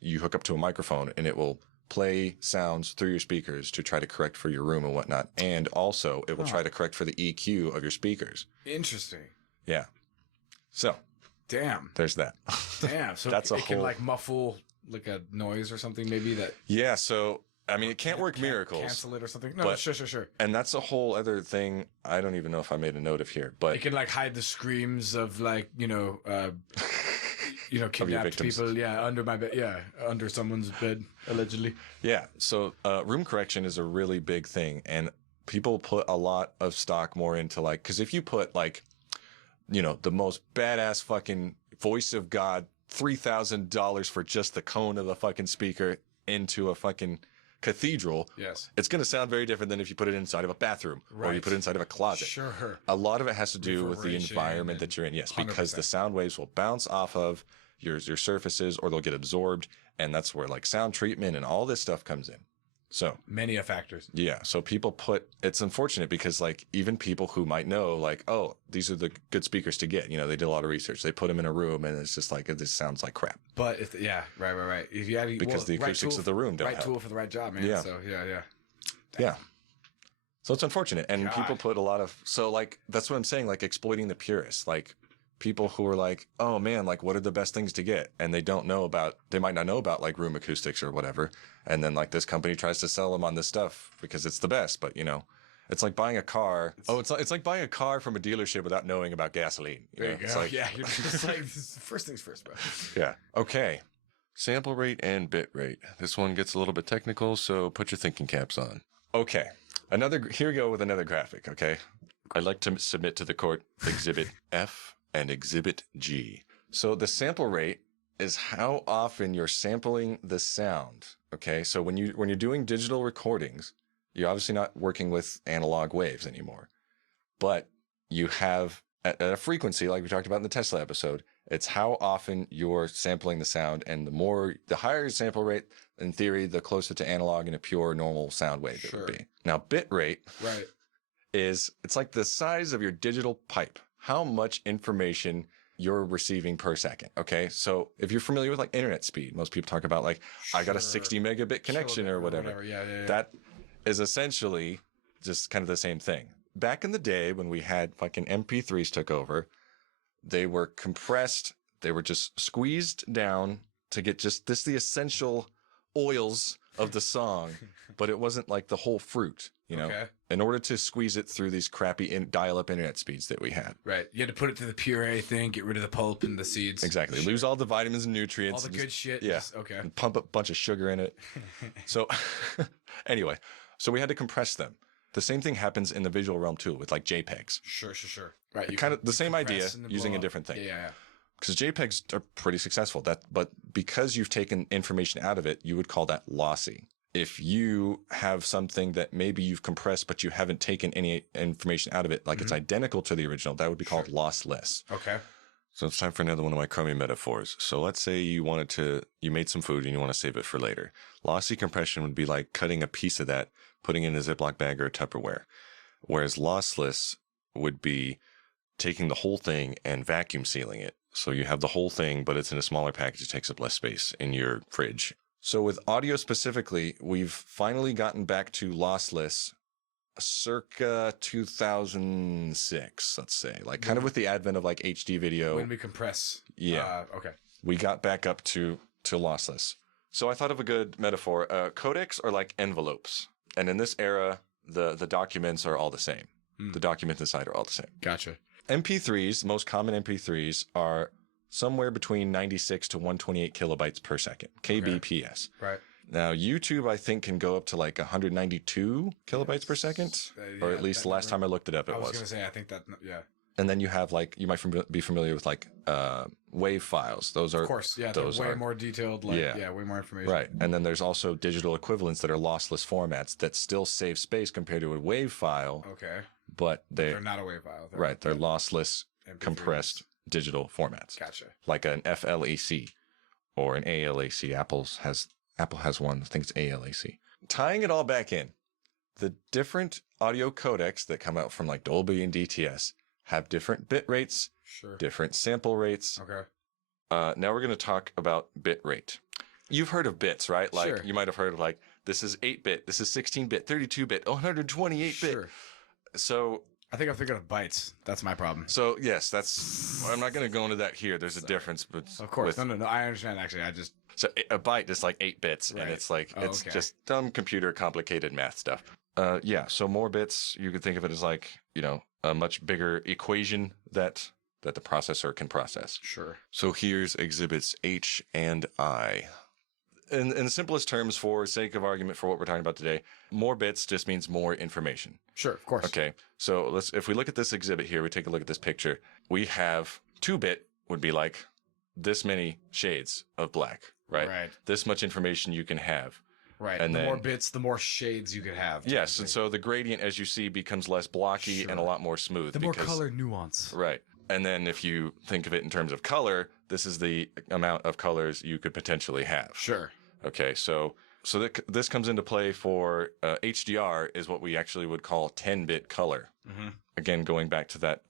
you hook up to a microphone and it will play sounds through your speakers to try to correct for your room and whatnot. And also it will try to correct for the EQ of your speakers. Interesting. Yeah. So. Damn. There's that. Damn. So that's it can like muffle like a noise or something maybe that. Yeah. So. I mean, it can't work miracles. Cancel it or something. No, sure. And that's a whole other thing. I don't even know if I made a note of here, but it can like hide the screams of like, kidnapped people. Yeah. Under my bed. Yeah. Under someone's bed, allegedly. Yeah. So, room correction is a really big thing, and people put a lot of stock more into like, cause if you put like, the most badass fucking voice of God, $3,000 for just the cone of the fucking speaker into a fucking cathedral, yes, it's going to sound very different than if you put it inside of a bathroom or you put it inside of a closet. Sure. A lot of it has to do with the environment that you're in. Yes, 100%. Because the sound waves will bounce off of your surfaces, or they'll get absorbed, and that's where like sound treatment and all this stuff comes in. So many factors. Yeah. So people it's unfortunate because like even people who might know like, oh, these are the good speakers to get, they did a lot of research. They put them in a room and it's just like, this sounds like crap. But right. If you had, because the acoustics of the room don't help. Right tool for the right job, man. Yeah. So yeah. Yeah. So it's unfortunate. And people put a lot of, so like, that's what I'm saying, like exploiting the purists, like people who are like, oh man, like what are the best things to get? And they might not know about like room acoustics or whatever. And then like this company tries to sell them on this stuff because it's the best, but it's like buying a car. It's like buying a car from a dealership without knowing about gasoline. There you go. Like, yeah. You're just like, first things first, bro. Yeah. Okay. Sample rate and bit rate. This one gets a little bit technical, so put your thinking caps on. Okay. Here we go with another graphic. Okay. I'd like to submit to the court Exhibit F and Exhibit G. So the sample rate is how often you're sampling the sound. Okay, so when you're doing digital recordings, you're obviously not working with analog waves anymore, but you have at a frequency like we talked about in the Tesla episode. It's how often you're sampling the sound, and the higher your sample rate, in theory, the closer to analog and a pure normal sound wave it would be. Now, bit rate, right, it's like the size of your digital pipe. How much information you're receiving per second. Okay. So if you're familiar with like internet speed, most people talk about like, I got a 60 megabit connection or whatever. Yeah. That is essentially just kind of the same thing. Back in the day when we had fucking MP3s took over, they were compressed. They were just squeezed down to get just the essential oils of the song, but it wasn't like the whole fruit, you know, Okay. in order to squeeze it through these crappy dial-up internet speeds that we had. Right. You had to put it through the puree thing, get rid of the pulp and the seeds. Exactly. Sure. Lose all the vitamins and nutrients. all the and good shit. Yeah. Okay. And pump a bunch of sugar in it. So anyway, so we had to compress them. The same thing happens in the visual realm too with like JPEGs. Sure. Right. Kind of the same idea compress and then using blow a up. different thing. Yeah. Because JPEGs are pretty successful. But because you've taken information out of it, you would call that lossy. If you have something that maybe you've compressed, but you haven't taken any information out of it, like it's identical to the original, that would be called lossless. Okay. So it's time for another one of my crummy metaphors. So let's say you made some food and you want to save it for later. Lossy compression would be like cutting a piece of that, putting it in a Ziploc bag or a Tupperware. Whereas lossless would be taking the whole thing and vacuum sealing it. So you have the whole thing, but it's in a smaller package. It takes up less space in your fridge. So with audio specifically, we've finally gotten back to lossless circa 2006, let's say, like kind of with the advent of like HD video. When we compress. Yeah. Okay. We got back up to lossless. So I thought of a good metaphor. Codecs are like envelopes. And in this era, the documents are all the same. The documents inside are all the same. Gotcha. MP3s, most common MP3s are somewhere between 96 to 128 kilobytes per second, kbps. Right. Now, YouTube, I think, can go up to like 192 kilobytes per second, or yeah, at least that the last number- time I looked it up, it I was was. going to say, I think that, yeah. And then you have like, you might be familiar with like WAV files. Those are, Of course. Yeah. They're those way are, more detailed. Like, Yeah. yeah. Way more information. right. And then there's also digital equivalents that are lossless formats that still save space compared to a WAV file, Okay. but They're not a WAV file. they're lossless, MP3s. compressed digital formats. Gotcha. Like an FLAC or an ALAC. Apple has one. I think it's ALAC. Tying it all back in, the different audio codecs that come out from like Dolby and DTS have different bit rates, Sure. different sample rates. Okay. Now we're going to talk about bit rate. You've heard of bits, right? Like Sure. you might have heard of like, this is 8-bit, this is 16-bit, 32-bit, 128-bit. Sure. So I think I'm thinking of bytes. That's my problem. So yes, I'm not going to go into that here. There's a difference, but Of course. No. I understand, actually. So a byte is like 8 bits, Right. and it's like Oh, it's okay. just dumb computer complicated math stuff. Yeah. So more bits, you could think of it as like a much bigger equation that the processor can process. Sure. So here's exhibits H and I. In the simplest terms, for sake of argument for what we're talking about today, more bits just means more information. Sure. Of course. Okay, so if we look at this exhibit here, we take a look at this picture. We have 2-bit would be like this many shades of black, right? Right. This much information you can have. Right. And the then- more bits, the more shades you could have. Yes, and so the gradient, as you see, becomes less blocky Sure. and a lot more smooth. The more color nuance. Right. And then if you think of it in terms of color, this is the amount of colors you could potentially have. Sure. Okay, so this comes into play for HDR is what we actually would call 10-bit color. Mm-hmm. Again, going back to that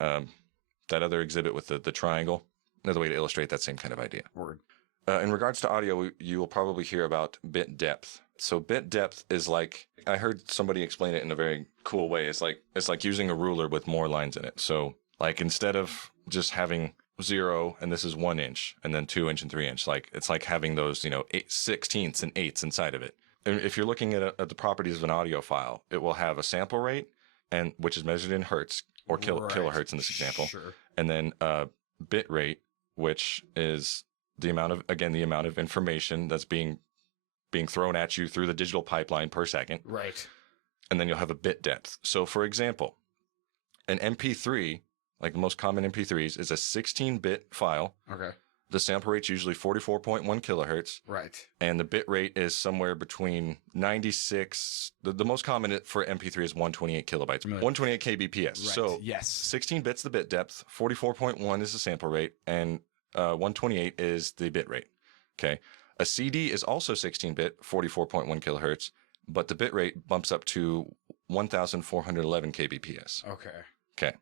other exhibit with the triangle, another way to illustrate that same kind of idea. Word. In regards to audio, you will probably hear about bit depth. So bit depth is like, I heard somebody explain it in a very cool way. It's like using a ruler with more lines in it. So like instead of just having 0 and this is 1 inch and then 2 inch and 3 inch, like it's like having those 16ths and 8ths inside of it. And if you're looking at the properties of an audio file, it will have a sample rate, and which is measured in hertz or Right. kilohertz in this example, Sure. and then bit rate, which is the amount of information that's being thrown at you through the digital pipeline per second. Right. And then you'll have a bit depth. So for example, an MP3, like the most common MP3s, is a 16-bit file. Okay. The sample rate's usually 44.1 kilohertz, Right. and the bit rate is somewhere between 96. The most common for MP3 is 128 kilobytes, Familiar. 128 kbps. Right. So yes. 16 bits the bit depth, 44.1 is the sample rate, and 128 is the bit rate. Okay. A CD is also 16-bit, 44.1 kilohertz, but the bit rate bumps up to 1,411 kbps. Okay. Okay.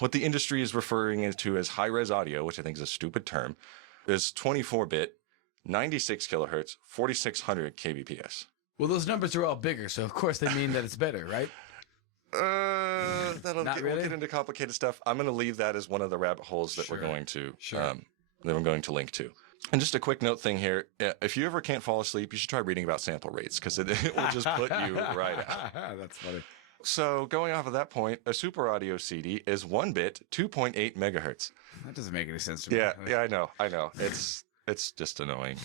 What the industry is referring to as high-res audio, which I think is a stupid term, is 24-bit, 96 kilohertz, 4,600 kbps. Well, those numbers are all bigger, so of course they mean that it's better, right? We'll Not really? get into complicated stuff. I'm going to leave that as one of the rabbit holes that Sure. we're going to Sure. that I'm going to link to. And just a quick note thing here. If you ever can't fall asleep, you should try reading about sample rates because it will just put you right out. That's funny. So going off of that point, a super audio CD is 1 bit, 2.8 megahertz. That doesn't make any sense to me. Yeah, I know. It's just annoying.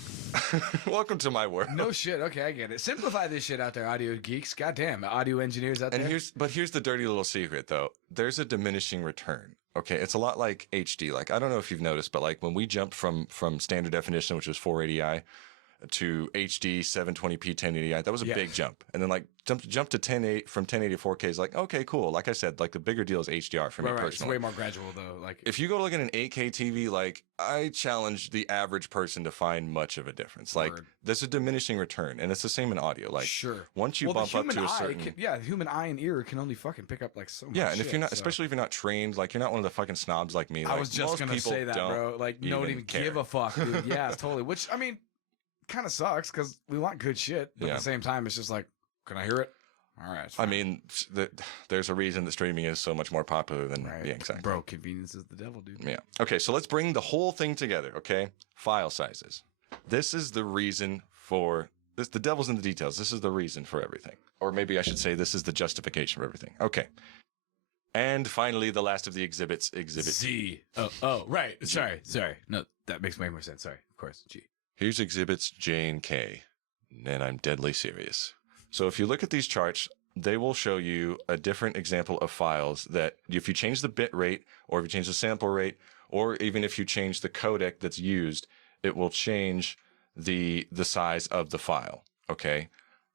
Welcome to my world. No shit. Okay, I get it. Simplify this shit out there, audio geeks. Goddamn, audio engineers out there. Here's the dirty little secret though. There's a diminishing return. Okay, it's a lot like HD. Like I don't know if you've noticed, but like when we jumped from standard definition, which was 480i, to HD 720p 1080i, that was a big jump. And then like jump to 1080 from 1080 to 4K is like okay, cool. Like I said, like the bigger deal is HDR for me personally. It's way more gradual though. Like if you go to look at an 8K TV, like I challenge the average person to find much of a difference. Like there's a diminishing return, and it's the same in audio. Like once you bump up to a certain, the human eye and ear can only fucking pick up like so much. Yeah, and if you're not, especially if you're not trained, like you're not one of the fucking snobs like me. Like, I was just gonna say that, bro. Like no one even give a fuck, dude. Yeah, totally. Which I mean, kind of sucks because we want good shit, but at the same time, it's just like, can I hear it? All right. I mean, there's a reason that streaming is so much more popular than being exact. Bro, convenience is the devil, dude. Yeah. Okay, so let's bring the whole thing together, okay? File sizes. This is the reason for this. The devil's in the details. This is the reason for everything. Or maybe I should say this is the justification for everything. Okay. And finally, the last of the exhibits, Exhibit Z. Oh, right. Sorry. No, that makes way more sense. Sorry. Of course, G. Here's exhibits J and K, and I'm deadly serious. So if you look at these charts, they will show you a different example of files that if you change the bit rate, or if you change the sample rate, or even if you change the codec that's used, it will change the size of the file, okay?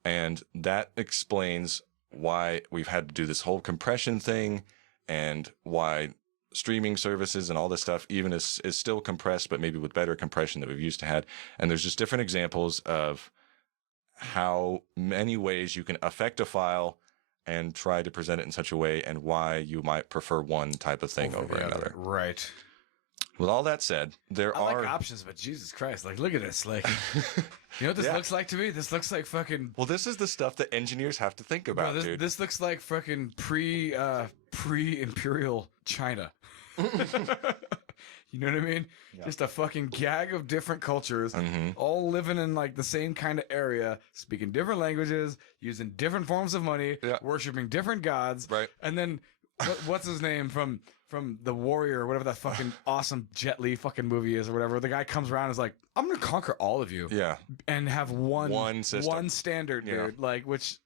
And that explains why we've had to do this whole compression thing and why streaming services and all this stuff even is still compressed, but maybe with better compression than we've used to had. And there's just different examples of how many ways you can affect a file and try to present it in such a way and why you might prefer one type of thing over another. Right. With all that said, I like options, but Jesus Christ, like look at this. Like you know what this looks like to me? This looks like fucking this is the stuff that engineers have to think about, bro, dude. This looks like fucking pre-imperial China. You know what I mean? Yeah. Just a fucking gag of different cultures, all living in like the same kind of area, speaking different languages, using different forms of money, worshiping different gods. Right. And then what's his name from The Warrior or whatever that fucking awesome Jet Li fucking movie is or whatever. The guy comes around and is like, I'm going to conquer all of you. Yeah. And have one system. One standard, dude. Like, which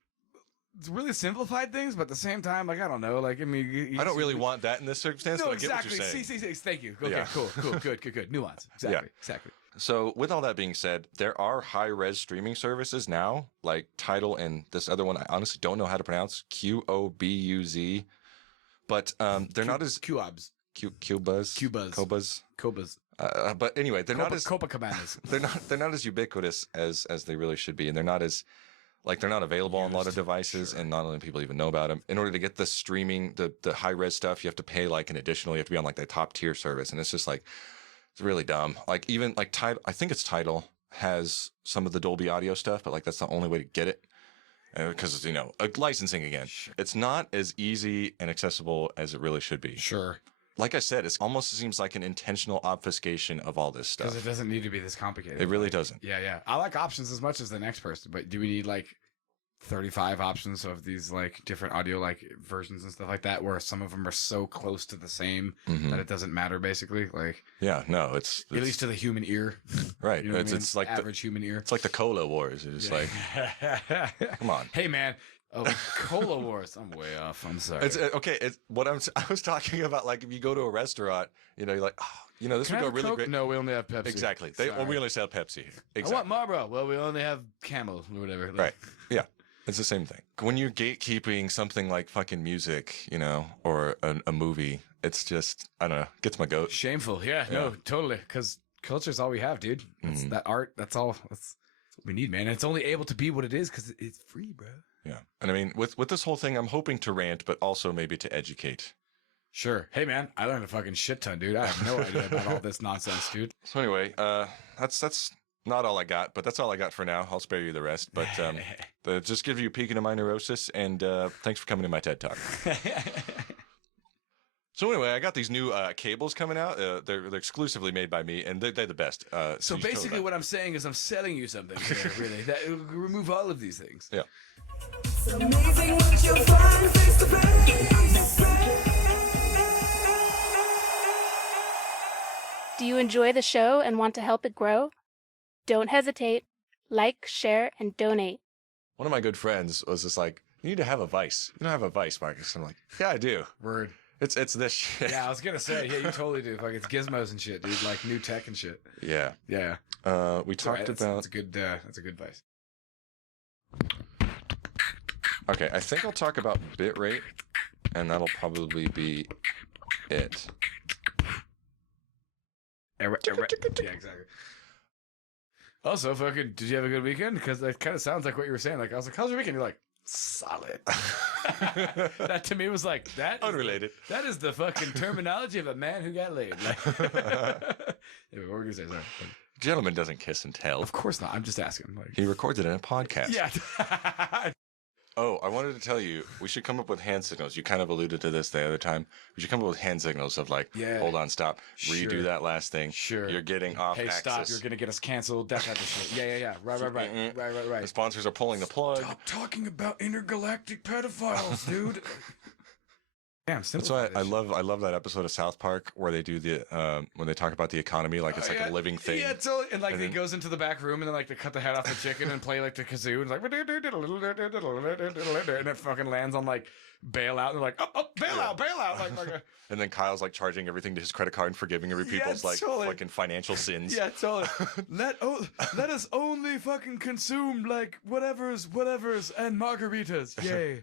it's really simplified things, but at the same time, like, I don't know. Like, I mean, I don't really want that in this circumstance. No, but exactly. I get what you're saying. See, thank you. Okay, cool. Good. Nuance. Exactly. So with all that being said, there are high-res streaming services now, like Tidal and this other one I honestly don't know how to pronounce, QOBUZ. But they're not as Cubas. Cobas. But anyway, they're not as Copacabanas. they're not as ubiquitous as they really should be, and they're not as they're not available on a lot of devices, and not only people even know about them. In order to get the streaming, the high res stuff, you have to pay like an additional. You have to be on like the top tier service, and it's just like it's really dumb. Like even like Tidal, I think it's Tidal has some of the Dolby audio stuff, but like that's the only way to get it. Because licensing again, it's not as easy and accessible as it really should be. Sure. Like I said, it almost seems like an intentional obfuscation of all this stuff. Because it doesn't need to be this complicated. It really doesn't. Yeah. I like options as much as the next person, but do we need like 35 options of these like different audio like versions and stuff like that, where some of them are so close to the same that it doesn't matter basically? Like, yeah, no, it's at least to the human ear, right? You know it's like average human ear. It's like the Cola Wars. It's like, come on, hey man. Oh, Cola Wars. I'm way off. I'm sorry. It's okay. I was talking about, like, if you go to a restaurant, you're like, this would go really great. No, we only have Pepsi. Exactly. We only sell Pepsi. Exactly. I want Marlboro. Well, we only have Camel or whatever. Right. Yeah. It's the same thing. When you're gatekeeping something like fucking music, or a movie, it's just, I don't know, gets my goat. Shameful. Yeah. No, totally. Because culture's all we have, dude. That's that art. That's all. That's what we need, man. And it's only able to be what it is because it's free, bro. Yeah. And I mean, with this whole thing, I'm hoping to rant, but also maybe to educate. Sure. Hey, man, I learned a fucking shit ton, dude. I have no idea about all this nonsense, dude. So anyway, that's not all I got, but that's all I got for now. I'll spare you the rest. But just give you a peek into my neurosis, and thanks for coming to my TED Talk. So So anyway, I got these new cables coming out. They're exclusively made by me, and they're the best. So you should basically, totally- what I'm saying is I'm selling you something here, really. That remove all of these things. Yeah. It's amazing what you'll find face to face. Do you enjoy the show and want to help it grow? Don't hesitate. Like, share, and donate. One of my good friends was just like, "You need to have a vice. You don't have a vice, Marcus." I'm like, "Yeah, I do. Word. It's this shit." Yeah, I was gonna say, yeah, you totally do. Like it's gizmos and shit, dude. Like new tech and shit. Yeah. Yeah. We talked about. That's a good. That's a good advice. Okay, I think I'll talk about bitrate, and that'll probably be it. Yeah, exactly. Also, fucking, did you have a good weekend? Because that kind of sounds like what you were saying. Like I was like, "How's your weekend?" You're like, "Solid." That to me was like that. Unrelated. That is the fucking terminology of a man who got laid. Like, anyway, what were you gonna say? Sorry. Gentleman doesn't kiss and tell. Of course not. I'm just asking. Like, He records it in a podcast. yeah. Oh, I wanted to tell you, we should come up with hand signals. You kind of alluded to this the other time. We should come up with hand signals of like, Yeah. hold on, stop, redo Sure. that last thing. Sure. You're getting off Hey, axis. stop! You're gonna get us canceled. That type of shit. Yeah. Right. The Right. sponsors are pulling the plug. Stop talking about intergalactic pedophiles, dude. Damn, That's why I love that episode of South Park where they do the when they talk about the economy like it's like a living thing. Yeah, totally. And like And he then- goes into the back room and then like they cut the head off the chicken and play like the kazoo and it's like and it fucking lands on like bailout and they're like, oh bailout. Like And then Kyle's like charging everything to his credit card and forgiving every people's like totally. fucking financial sins. yeah, totally. Let us only fucking consume like whatever's and margaritas. Yay.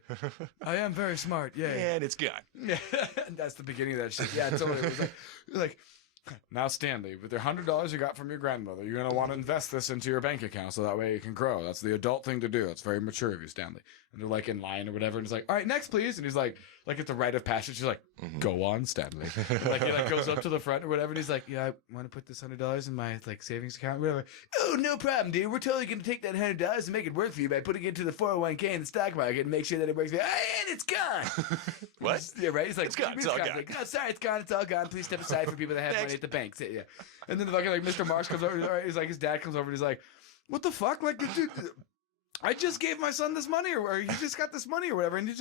I am very smart. Yay. And it's gone. Yeah, and that's the beginning of that shit. Yeah, totally. It was like now, Stanley, with the $100 you got from your grandmother, you're gonna want to invest this into your bank account so that way it can grow. That's the adult thing to do. That's very mature of you, Stanley. And they're like in line or whatever, and he's like, "All right, next, please." And he's like at the rite of passage, he's like, "Go on, Stanley." And like he like goes up to the front or whatever, and he's like, "Yeah, I want to put this $100 in my like savings account, or whatever." "Oh, no problem, dude. We're totally gonna take that $100 and make it work for you by putting it into the 401k in the stock market and make sure that it works for you. And it's gone." What? Yeah, right. He's like, It's gone. It's all gone. Like, "No, sorry, it's gone. It's all gone. Please step aside for people that have money at the bank." Yeah. And then the fucking like Mr. Marks comes over. He's like, his dad comes over and he's like, "What the fuck? Like, dude, I just gave my son this money, or he just got this money, or whatever, and you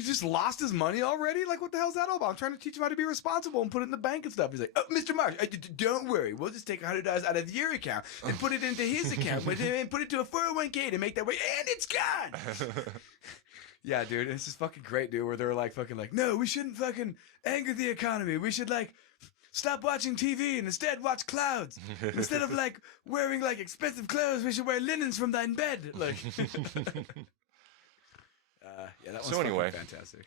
just lost his money already. Like, what the hell's that all about? I'm trying to teach him how to be responsible and put it in the bank and stuff." He's like, "Oh, Mr. Marks, don't worry. We'll just take $100 out of your account and put it into his account, and put it to a 401k to make that way, and it's gone." Yeah, dude, this is fucking great, dude. Where they're like, fucking like, "No, we shouldn't fucking anger the economy. We should like stop watching TV and instead watch clouds. Instead of like wearing like expensive clothes, we should wear linens from thine bed." Like, yeah, that one's So anyway. fucking fantastic.